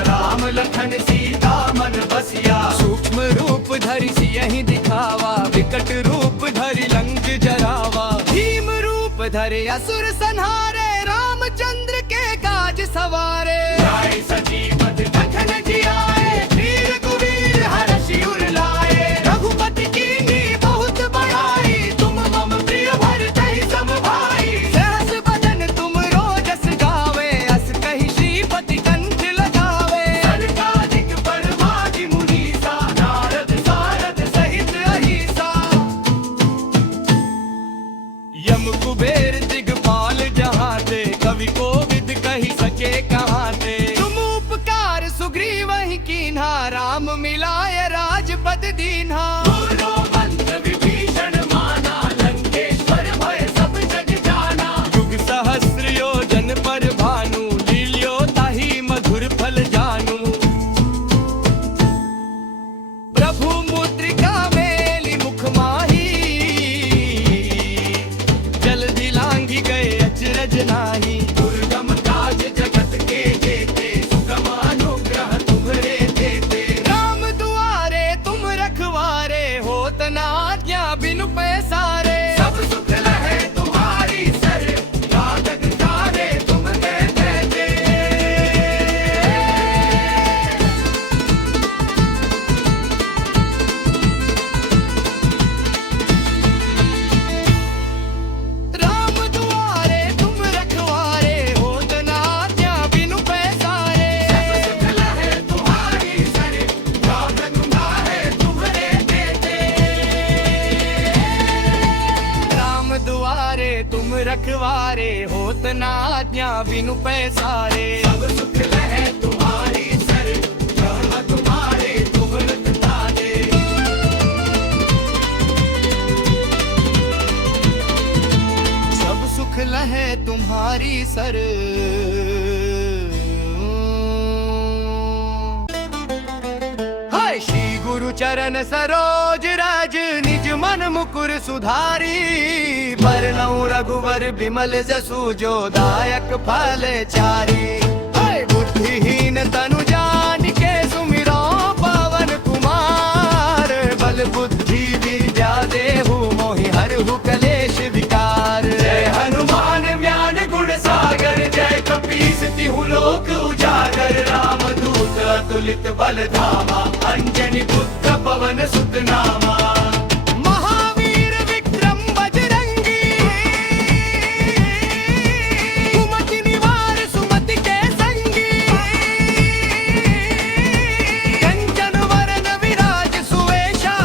राम लखन सीता मन बसिया। सूक्ष्म रूप धरि सियहि दिखावा, विकट रूप धरि लंक जरावा। भीम रूप धरि असुर संहारे, रामचंद्र के काज सवारे। लाए सजीवत लखन जियाए, वीर कुबीर हरषि उर लाए। रघुपति कीन्ही बहुत बड़ाई, तुम मम प्रिय भरतहि सम भाई। सहस बदन तुम रोजस गावे, अस कहि श्रीपति कंठ लगावे। सनकादिक परमादि मुनीसा, नारद सारद सहित अहिसा। यम कुबेर दिगपाल जहाँ ते, कवि कोविद कहि सके कहाँ ते। तुम उपकार सुग्रीवहि कीन्हा, राम मिलाय राजपद दीन्हा। गुरु मंत्र विभीषण माना, लंकेश्वर भय सब जग जाना। युग सहस्र योजन पर भानु, लील्यो ताहि मधुर फल जानू। प्रभु मुद्रिका मेलि मुख माही, जल्दी लांघि गए अचरज नाही। दुर्गम काज जगत के जेते, सुगम अनुग्रह तुम्हरे देते। राम दुआरे तुम रखवारे, होत न आज्ञा बिनु पैसारे। सब सुख लहे तुम्हारी सर, लागत तारे तुम कहते थे। राम दुआरे तुम रखवारे, होत न आज्ञा बिनु पैसारे। सब सुख लहे तुम्हारी सर, लागत तारे तुम्हरे देते। राम दुआरे तुम रखवारे, होत न आज्ञा बिनु पैसारे। सब सुख लहे तुम्हारी सर, ब्रह्म तुम्हारे तुम रत ताजे। सब सुख लहे तुम्हारी सर। हाय श्री गुरु चरण सरोज राज, निज मन मुकुर सुधारी। बरनउँ रघुवर बिमल जसु, जो दायक फल चारी। हाय बुद्धिहीन तनु जान के, सुमिरो पवन कुमार। बल बुद्धि विद्या देहु, मोहि हरहु कलेश विकार। जय हनुमान ज्ञान गुण सागर, जय कपीस तिहु लोक उजागर। रामदूत अतुलित बल धामा, अंजनी पुत्र पवन सुत नामा। महावीर विक्रम बजरंगी, कुमति निवार सुमति के संगी। कंचन वरन विराज सुवेशा,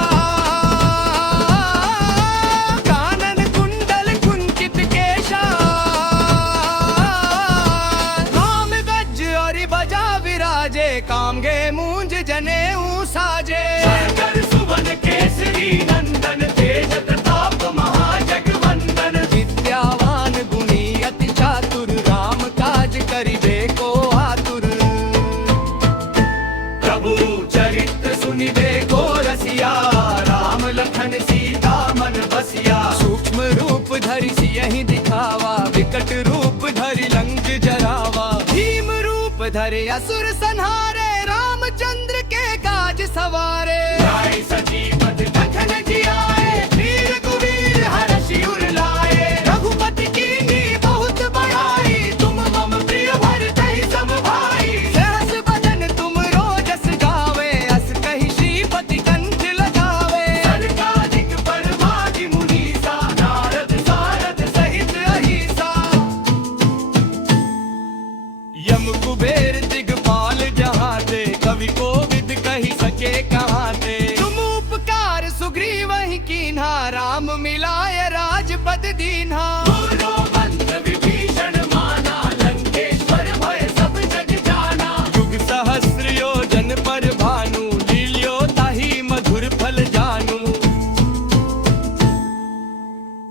कानन कुंडल कुंचित केशा। नाम गज और बजा विराजे, कामगे मूंज जनेऊ साजे। शंकर सुवन यही दिखावा, विकट रूप धरि लंक जरावा। भीम रूप धरे असुर संहारे, रामचंद्र के काज सवारे। न्याय सजीवत कथन जियाए, वीर कुवीर हर्षि उर लाए। रघुपति कीन्ही बहुत बड़ाई, तुम मम प्रिय भरतहि सम भाई। सहस बदन तुम रोजस गावे, अस कहि श्रीपति कंठ लगावे। सनकादिक परमादि मुनीसा, नारद सारद सहित अहिसा। यम कुबेर दिगपाल जहाँ ते, कवि कोविद कहि सके कहाँ ते। तुम उपकार सुग्रीवहि कीन्हा, राम मिलाय राजपद दीन्हा। गुरु मंत्र विभीषण माना, लंकेश्वर भय सब जग जाना। युग सहस्र योजन पर भानु, लील्यो ताहि मधुर फल जानू।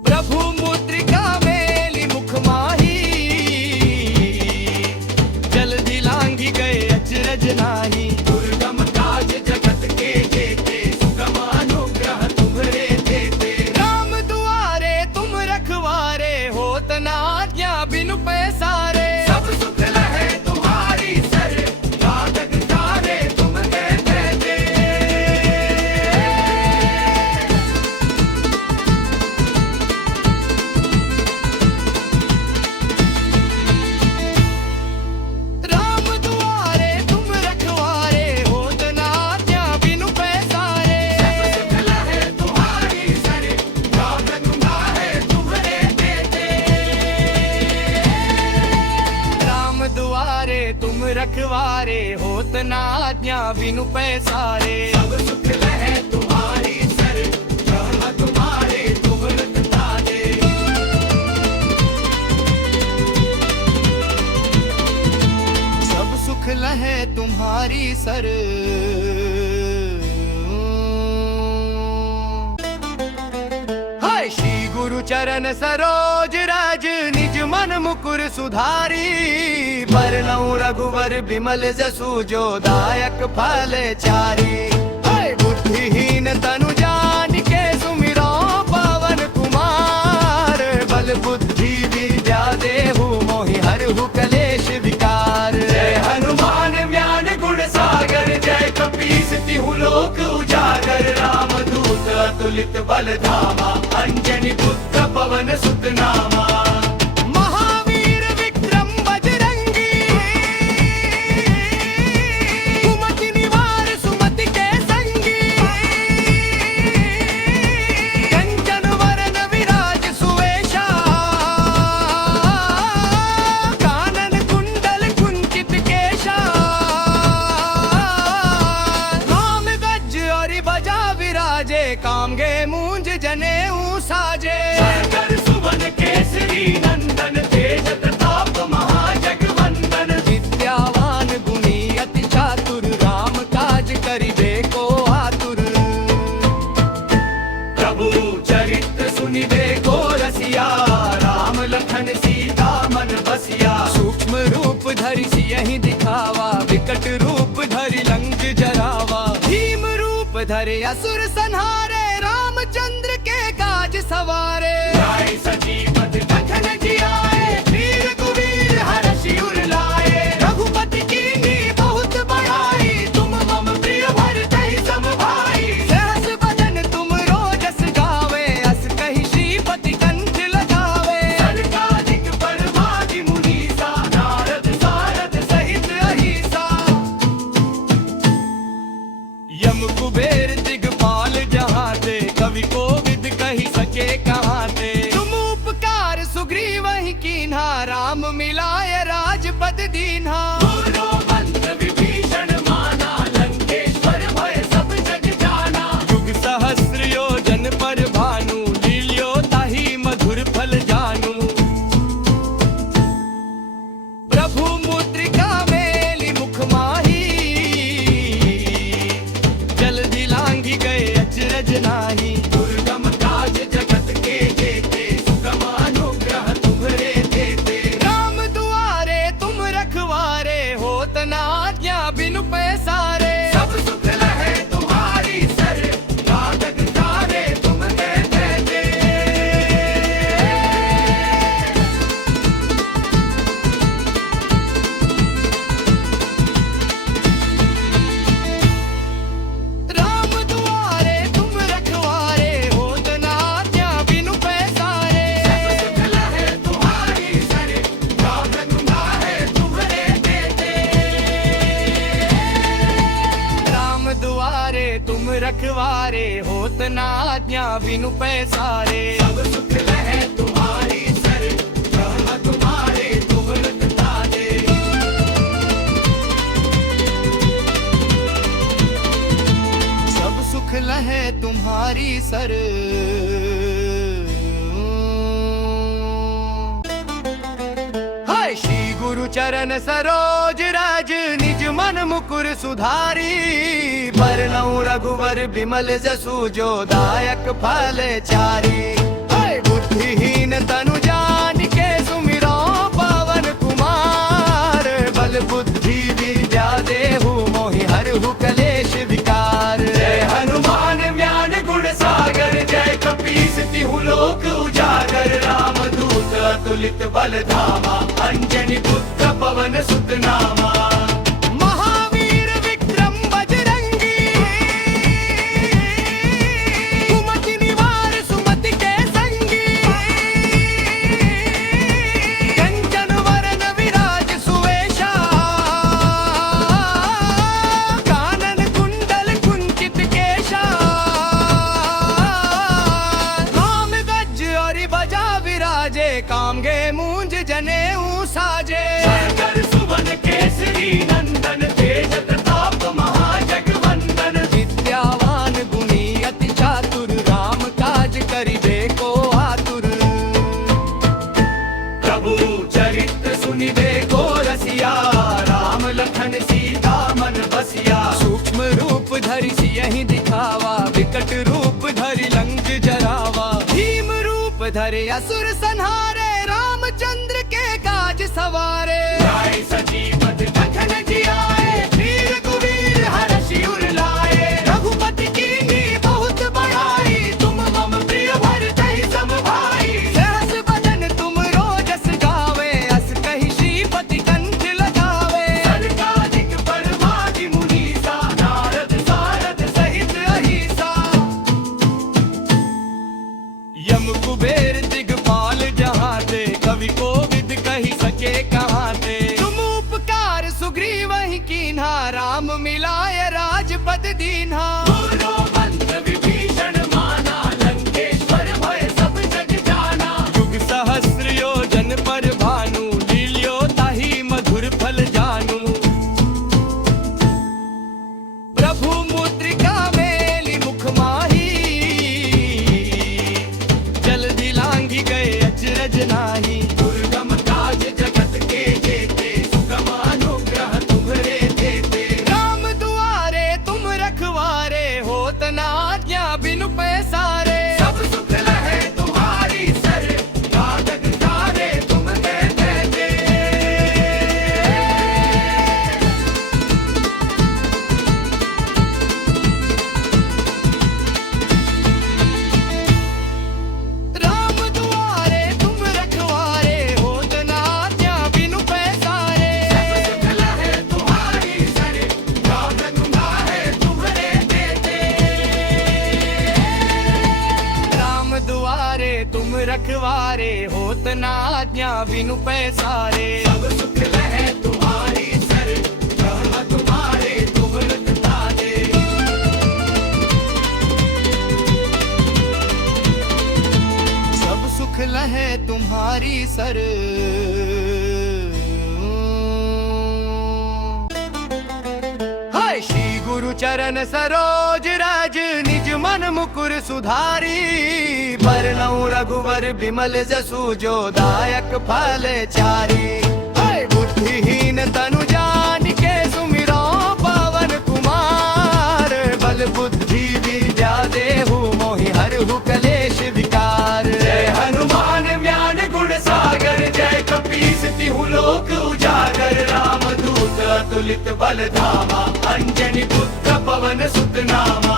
प्रभु मुद्रिका मेली मुख माही, जल्दी लांघि गए अचरज नाही। दुर्गम काज जगत के जेते, सुगम अनुग्रह तुम्हरे देते। राम दुआरे तुम रखवारे, होत न आज्ञा बिनु पैसारे। सब सुख लहे तुम्हारी सर, लागत तारे तुम कहते थे। राम दुआरे तुम रखवारे, होत न आज्ञा बिनु पैसारे। सब सुख लहे तुम्हारी सर, लागत तारे तुम्हरे देते। राम दुआरे तुम रखवारे, होत न आज्ञा बिनु पैसारे। सब सुख लहे तुम्हारी सर, जहाँ तुम्हारे तुम रखता दे। सब सुख लहे तुम्हारी सर। हाय श्री गुरु चरण सरोज रज, निज मन मुकुर सुधारी। बरनउँ रघुवर बिमल जसु, जो दायक फल चारी। हाय बुद्धिहीन तनु जानिके, सुमिरो पवन कुमार। बल बुद्धि विद्या देहु, मोहि हरहु कलेश विकार। जय हनुमान ज्ञान गुण सागर, जय कपीस तिहु लोक उजागर। रामदूत अतुलित बल धामा, अंजनी पुत्र पवन सुत नामा। महावीर विक्रम बजरंगी, कुमति निवार सुमति के संगी। कंचन वरन विराज सुवेशा, कानन कुंडल कुंचित केशा। नाम गज और बजा विराजे, कामगे मूंज जनेऊ साजे। शंकर सुमन केसरी नंदन, तेज प्रताप महाजगवंदन। विद्यावान गुणी अति चातुर, राम काज करिबे को आतुर। प्रभु चरित्र सुनिबे को रसिया, राम लखन सीता मन बसिया। सूक्ष्म रूप धरि सियहि दिखावा, विकट रूप धरि लंक जरावा। भीम रूप धरे असुर संहारे, रामचंद्र के काज सवारे। न्याय सजीवत कथन जियाए, वीर कुवीर हर्षि उर लाए। रघुपति कीन्ही बहुत बड़ाई, तुम मम प्रिय भरतहि सम भाई। सहस बदन तुम रोजस गावे, अस कहि श्रीपति कंठ लगावे। सनकादिक परमादि मुनीसा, नारद सारद सहित अहिसा। यम कुबेर दिगपाल जहाँ ते, कवि कोविद कहि सके कहाँ ते। तुम उपकार सुग्रीवहि कीन्हा, राम मिलाय राजपद दीन्हा। गुरु मंत्र विभीषण माना, लंकेश्वर भय सब जग जाना। युग सहस्र योजन पर भानु, लील्यो ताहि मधुर फल जानू। प्रभु मुद्रिका मेली मुख माही, जल्दी लांघि गए अचरज नाही। दुर्गम काज जगत के जेते, सुगम अनुग्रह तुम्हरे देते। राम दुआरे तुम रखवारे, होत न आज्ञा बिनु पैसारे। सब सुख लहे तुम्हारी सर, ब्रह्म तुम्हारे तुमरत ताजे। सब सुख लहे तुम्हारी सर। हाय श्री गुरु चरण सरोज रज, निज मन मुकुर सुधारी। बरनउँ रघुवर बिमल जसु, जो दायक फल चारी। हाय बुद्धिहीन तनु जान के, सुमिरो पवन कुमार। बल बुद्धि विद्या देहु, मोहि हरहु कलेश विकार। जय हनुमान ज्ञान गुण सागर, जय कपीस तिहु लोक उजागर। रामदूत अतुलित बल धामा, अंजनी पुत्र पवन सुत नामा। महावीर विक्रम बजरंगी, कुमति निवार सुमति के संगी। कंचन वरन विराज सुवेशा, कानन कुंडल कुंचित केशा। नाम गज और बजा विराजे, कामगे मूंज जनेऊ साजे। शंकर सुवन केसरी नंदन, तेज प्रताप महाजगवंदन। विद्यावान गुणी अति चातुर, राम काज करिबे को आतुर। प्रभु चरित्र सुनिबे को रसिया, राम लखन सीता मन बसिया। सूक्ष्म रूप धरि सियहि दिखावा, विकट रूप धरि लंक जरावा। भीम रूप धरि असुर संहारे, रामचंद्र के काज सवारे। जय सजीवत लखन जियाए, वीर कुबीर हरषि उर लाए। रघुपति कीन्ही बहुत बड़ाई, तुम मम प्रिय भरतहि सम भाई। सहस बदन तुम रोजस गावे, अस कहि श्रीपति कंठ लगावे। सनकादिक परमादि मुनीसा, नारद सारद सहित अहिसा। यम कुबेर दिगपाल जहाँ ते, कवि कोविद कहि सके कहाँ ते। तुम उपकार सुग्रीवहि कीन्हा, राम मिलाय राजपद दीन्हा। गुरु मंत्र विभीषण माना, लंकेश्वर भय सब जग जाना। युग सहस्र योजन पर भानु, लील्यो ताहि मधुर फल जानू। प्रभु मुद्रिका मेलि मुख माही, जल्दी लांघि गए अचरज नाही। दुर्गम काज जगत के जेते, सुगम अनुग्रह तुम्हरे देते। राम दुआरे तुम रखवारे, होत न आज्ञा बिनु पैसारे। सब सुख लहे तुम्हारी सर, साधक तारे तुम देते दे। राम दुआरे तुम रखवारे, होत न आज्ञा बिनु पैसारे। सब सुख लहे तुम्हारी सर, साधक तारे तुम्हरे देते। राम दुआरे तुम रखवारे, होत न आज्ञा बिनु पैसारे। सब सुख लहे तुम्हारी सर, ब्रह्म तुम्हारे तुमरत ताजे। सब सुख लहे तुम्हारी सर। हाय श्री गुरु चरण सरोज रज, निज मन मुकुर सुधारी। बरनउँ रघुवर बिमल जसु, जो दायक फल चारी। हाय बुद्धिहीन तनु जान के, सुमिरो पवन कुमार। बल बुद्धि विद्या देहु, मोहि हरहु कलेश विकार। जय हनुमान ज्ञान गुण सागर, जय कपीस तिहु लोक उजागर। रामदूत अतुलित बल धामा, अंजनी पुत्र पवन सुत नामा।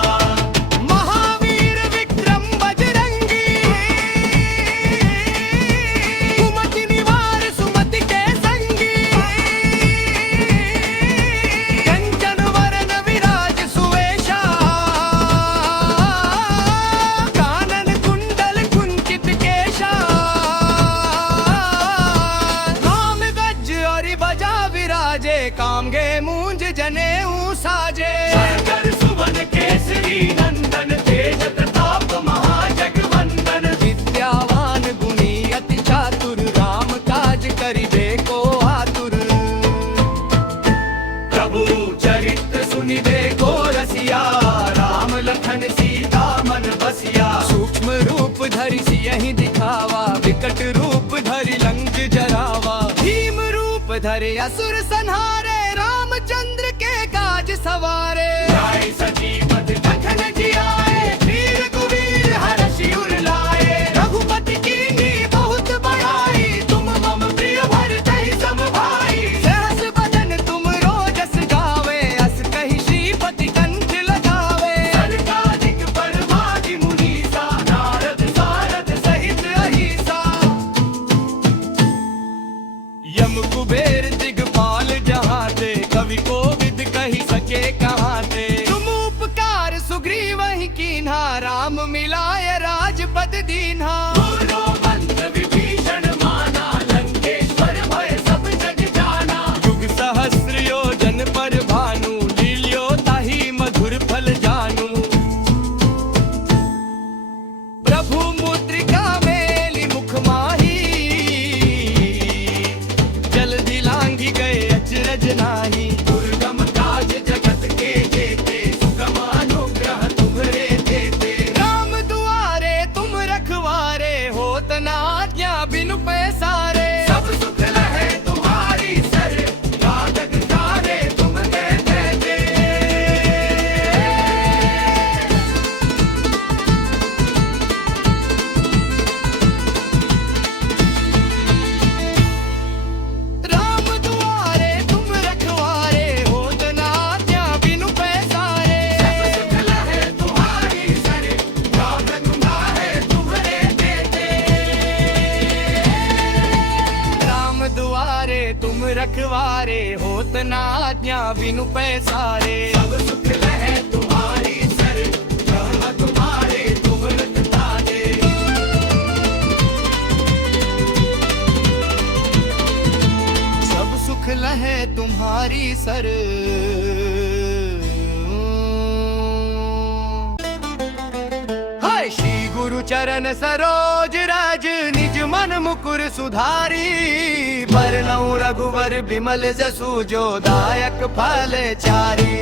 महावीर विक्रम बजरंगी, कुमति निवार सुमति के संगी। कंचन वरन विराज सुवेशा, कानन कुंडल कुंचित केशा। नाम गज और बजा विराजे, कामगे मूंज जनेऊ साजे। शंकर सुवन केसरी रूप धरे असुर संहारे, रामचंद्र के काज सवारे। आए सजीवत लखन जी आए, वीर कुबीर हर्षि उर लाए। रघुपति कीन्ही बहुत बड़ाई, तुम मम प्रिय भरतहि सम भाई। सहस बदन तुम रोजस गावे, अस कहि श्रीपति कंठ लगावे। सनकादिक ब्रह्मादि मुनीसा, नारद सारद सहित अहिसा। यम कुबेर दिगपाल जहाँ ते, कवि कोविद कहि सके कहाँ ते। तुम उपकार सुग्रीव ही कीन्हा, राम मिलाय राजपद दीन्हा। गुरु मंत्र विभीषण माना, लंकेश्वर भय सब जग जाना। युग सहस्र योजन पर भानु, लील्यो ताहि मधुर फल जानू। प्रभु मुद्रिका मेली मुख माही, जल्दी लांघी गए अचरज नाही। दुर्गम काज जगत के जेते, सुगम अनुग्रह तुम्हरे देते। राम दुआरे तुम रखवारे, होत न आज्ञा बिनु पैसारे। सब सुख लहे तुम्हारी सर, लागत तारे तुम कहते थे। राम दुआरे तुम रखवारे, होत न आज्ञा बिनु पैसारे। सब सुख लहे तुम्हारी सर, लागत तारे तुम्हरे देते। राम दुआरे तुम रखवारे, होत न आज्ञा बिनु पैसारे। सब सुख लहे तुम्हारी सर, लागत तुम्हारे तुम रखतारे। सब सुख लहे तुम्हारी सर। हाय श्री गुरु चरण सरोज रज, निज मन मुकुर सुधारी। बरनउँ रघुवर बिमल जसु, जो दायक फल चारी।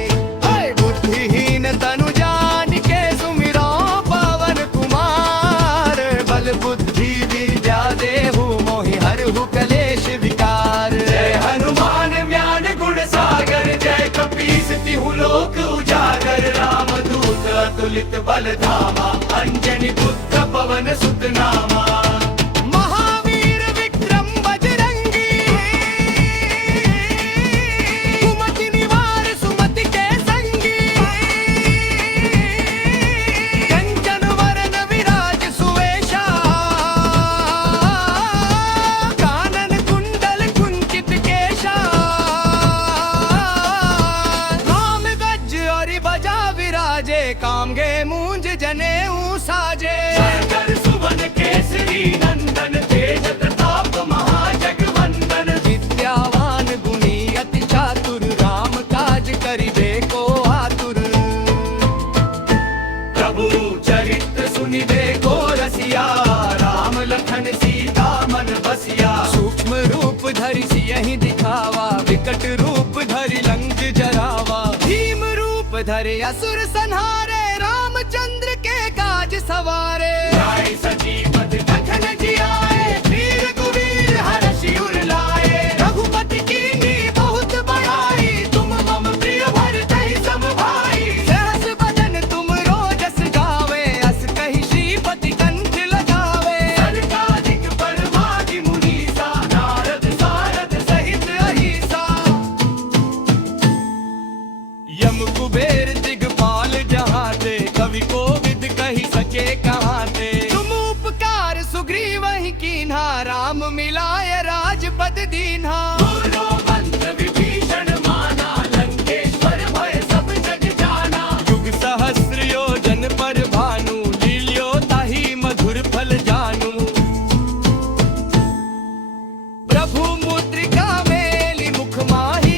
हाय बुद्धिहीन तनु जानिके, सुमिरो पवन कुमार। बल बुद्धि विद्या देहु, मोहि हरहु कलेश विकार। जय हनुमान ज्ञान गुण सागर, जय कपीस तिहु लोक उजागर। रामदूत अतुलित बल धामा, अंजनी पुत्र पवन सुत नामा। महावीर विक्रम बजरंगी, कुमति निवार सुमति के संगी। कंचन वरन विराज सुवेशा, कानन कुंडल कुंचित केशा। नाम गज और बजा विराजे, कामगे मूंज जनेऊ साजे। शंकर सुवन केसरी नंदन, तेज प्रताप महाजगवंदन। विद्यावान गुणी अति चातुर, राम काज करिबे को आतुर। प्रभु चरित्र सुनिबे को रसिया, राम लखन सीता मन बसिया। सूक्ष्म रूप धरि सियहि दिखावा, विकट रूप धरि लंक जरावा। भीम रूप धरे असुर संहारे, रामचंद्र के काज सवारे। आए सजीवत लखन जी आए, वीर कुबीर हर्षि उर लाए। रघुपति कीन्ही बहुत बड़ाई, तुम मम प्रिय भरतहि सम भाई। सहस बदन तुम रोजस गावे, अस कहि श्रीपति कंठ लगावे। सनकादिक ब्रह्मादि मुनीसा, नारद सारद सहित अहिसा। यम कुबेर दिगपाल जहाँ ते, कवि कोविद कहि सके कहाँ ते। तुम उपकार सुग्रीव ही कीन्हा, राम मिलाय राजपद दीन्हा। गुरु मंत्र विभीषण माना, लंकेश्वर भय सब जग जाना। युग सहस्र योजन पर भानु, लील्यो ताहि मधुर फल जानू। प्रभु मुद्रिका मेली मुख माही,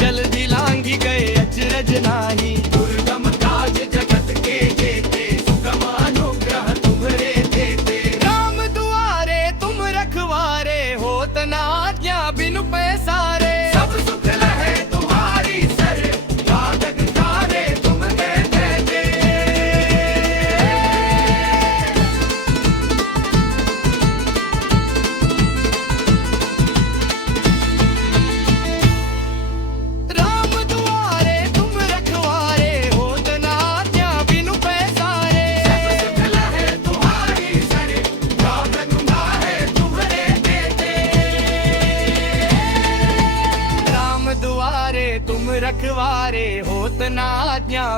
जल्दी लांघी गए अचरज नाही। दुर्गम काज जगत के जेते, सुगम अनुग्रह तुम्हरे देते। राम दुआरे तुम रखवारे,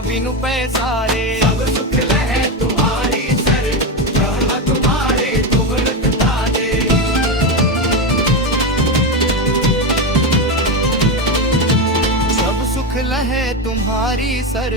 बिनु पैसारे। सब सुख लहे तुम्हारी सर, यह तुम्हारे तुगलक ताजे। सब सुख लहे तुम्हारी सर,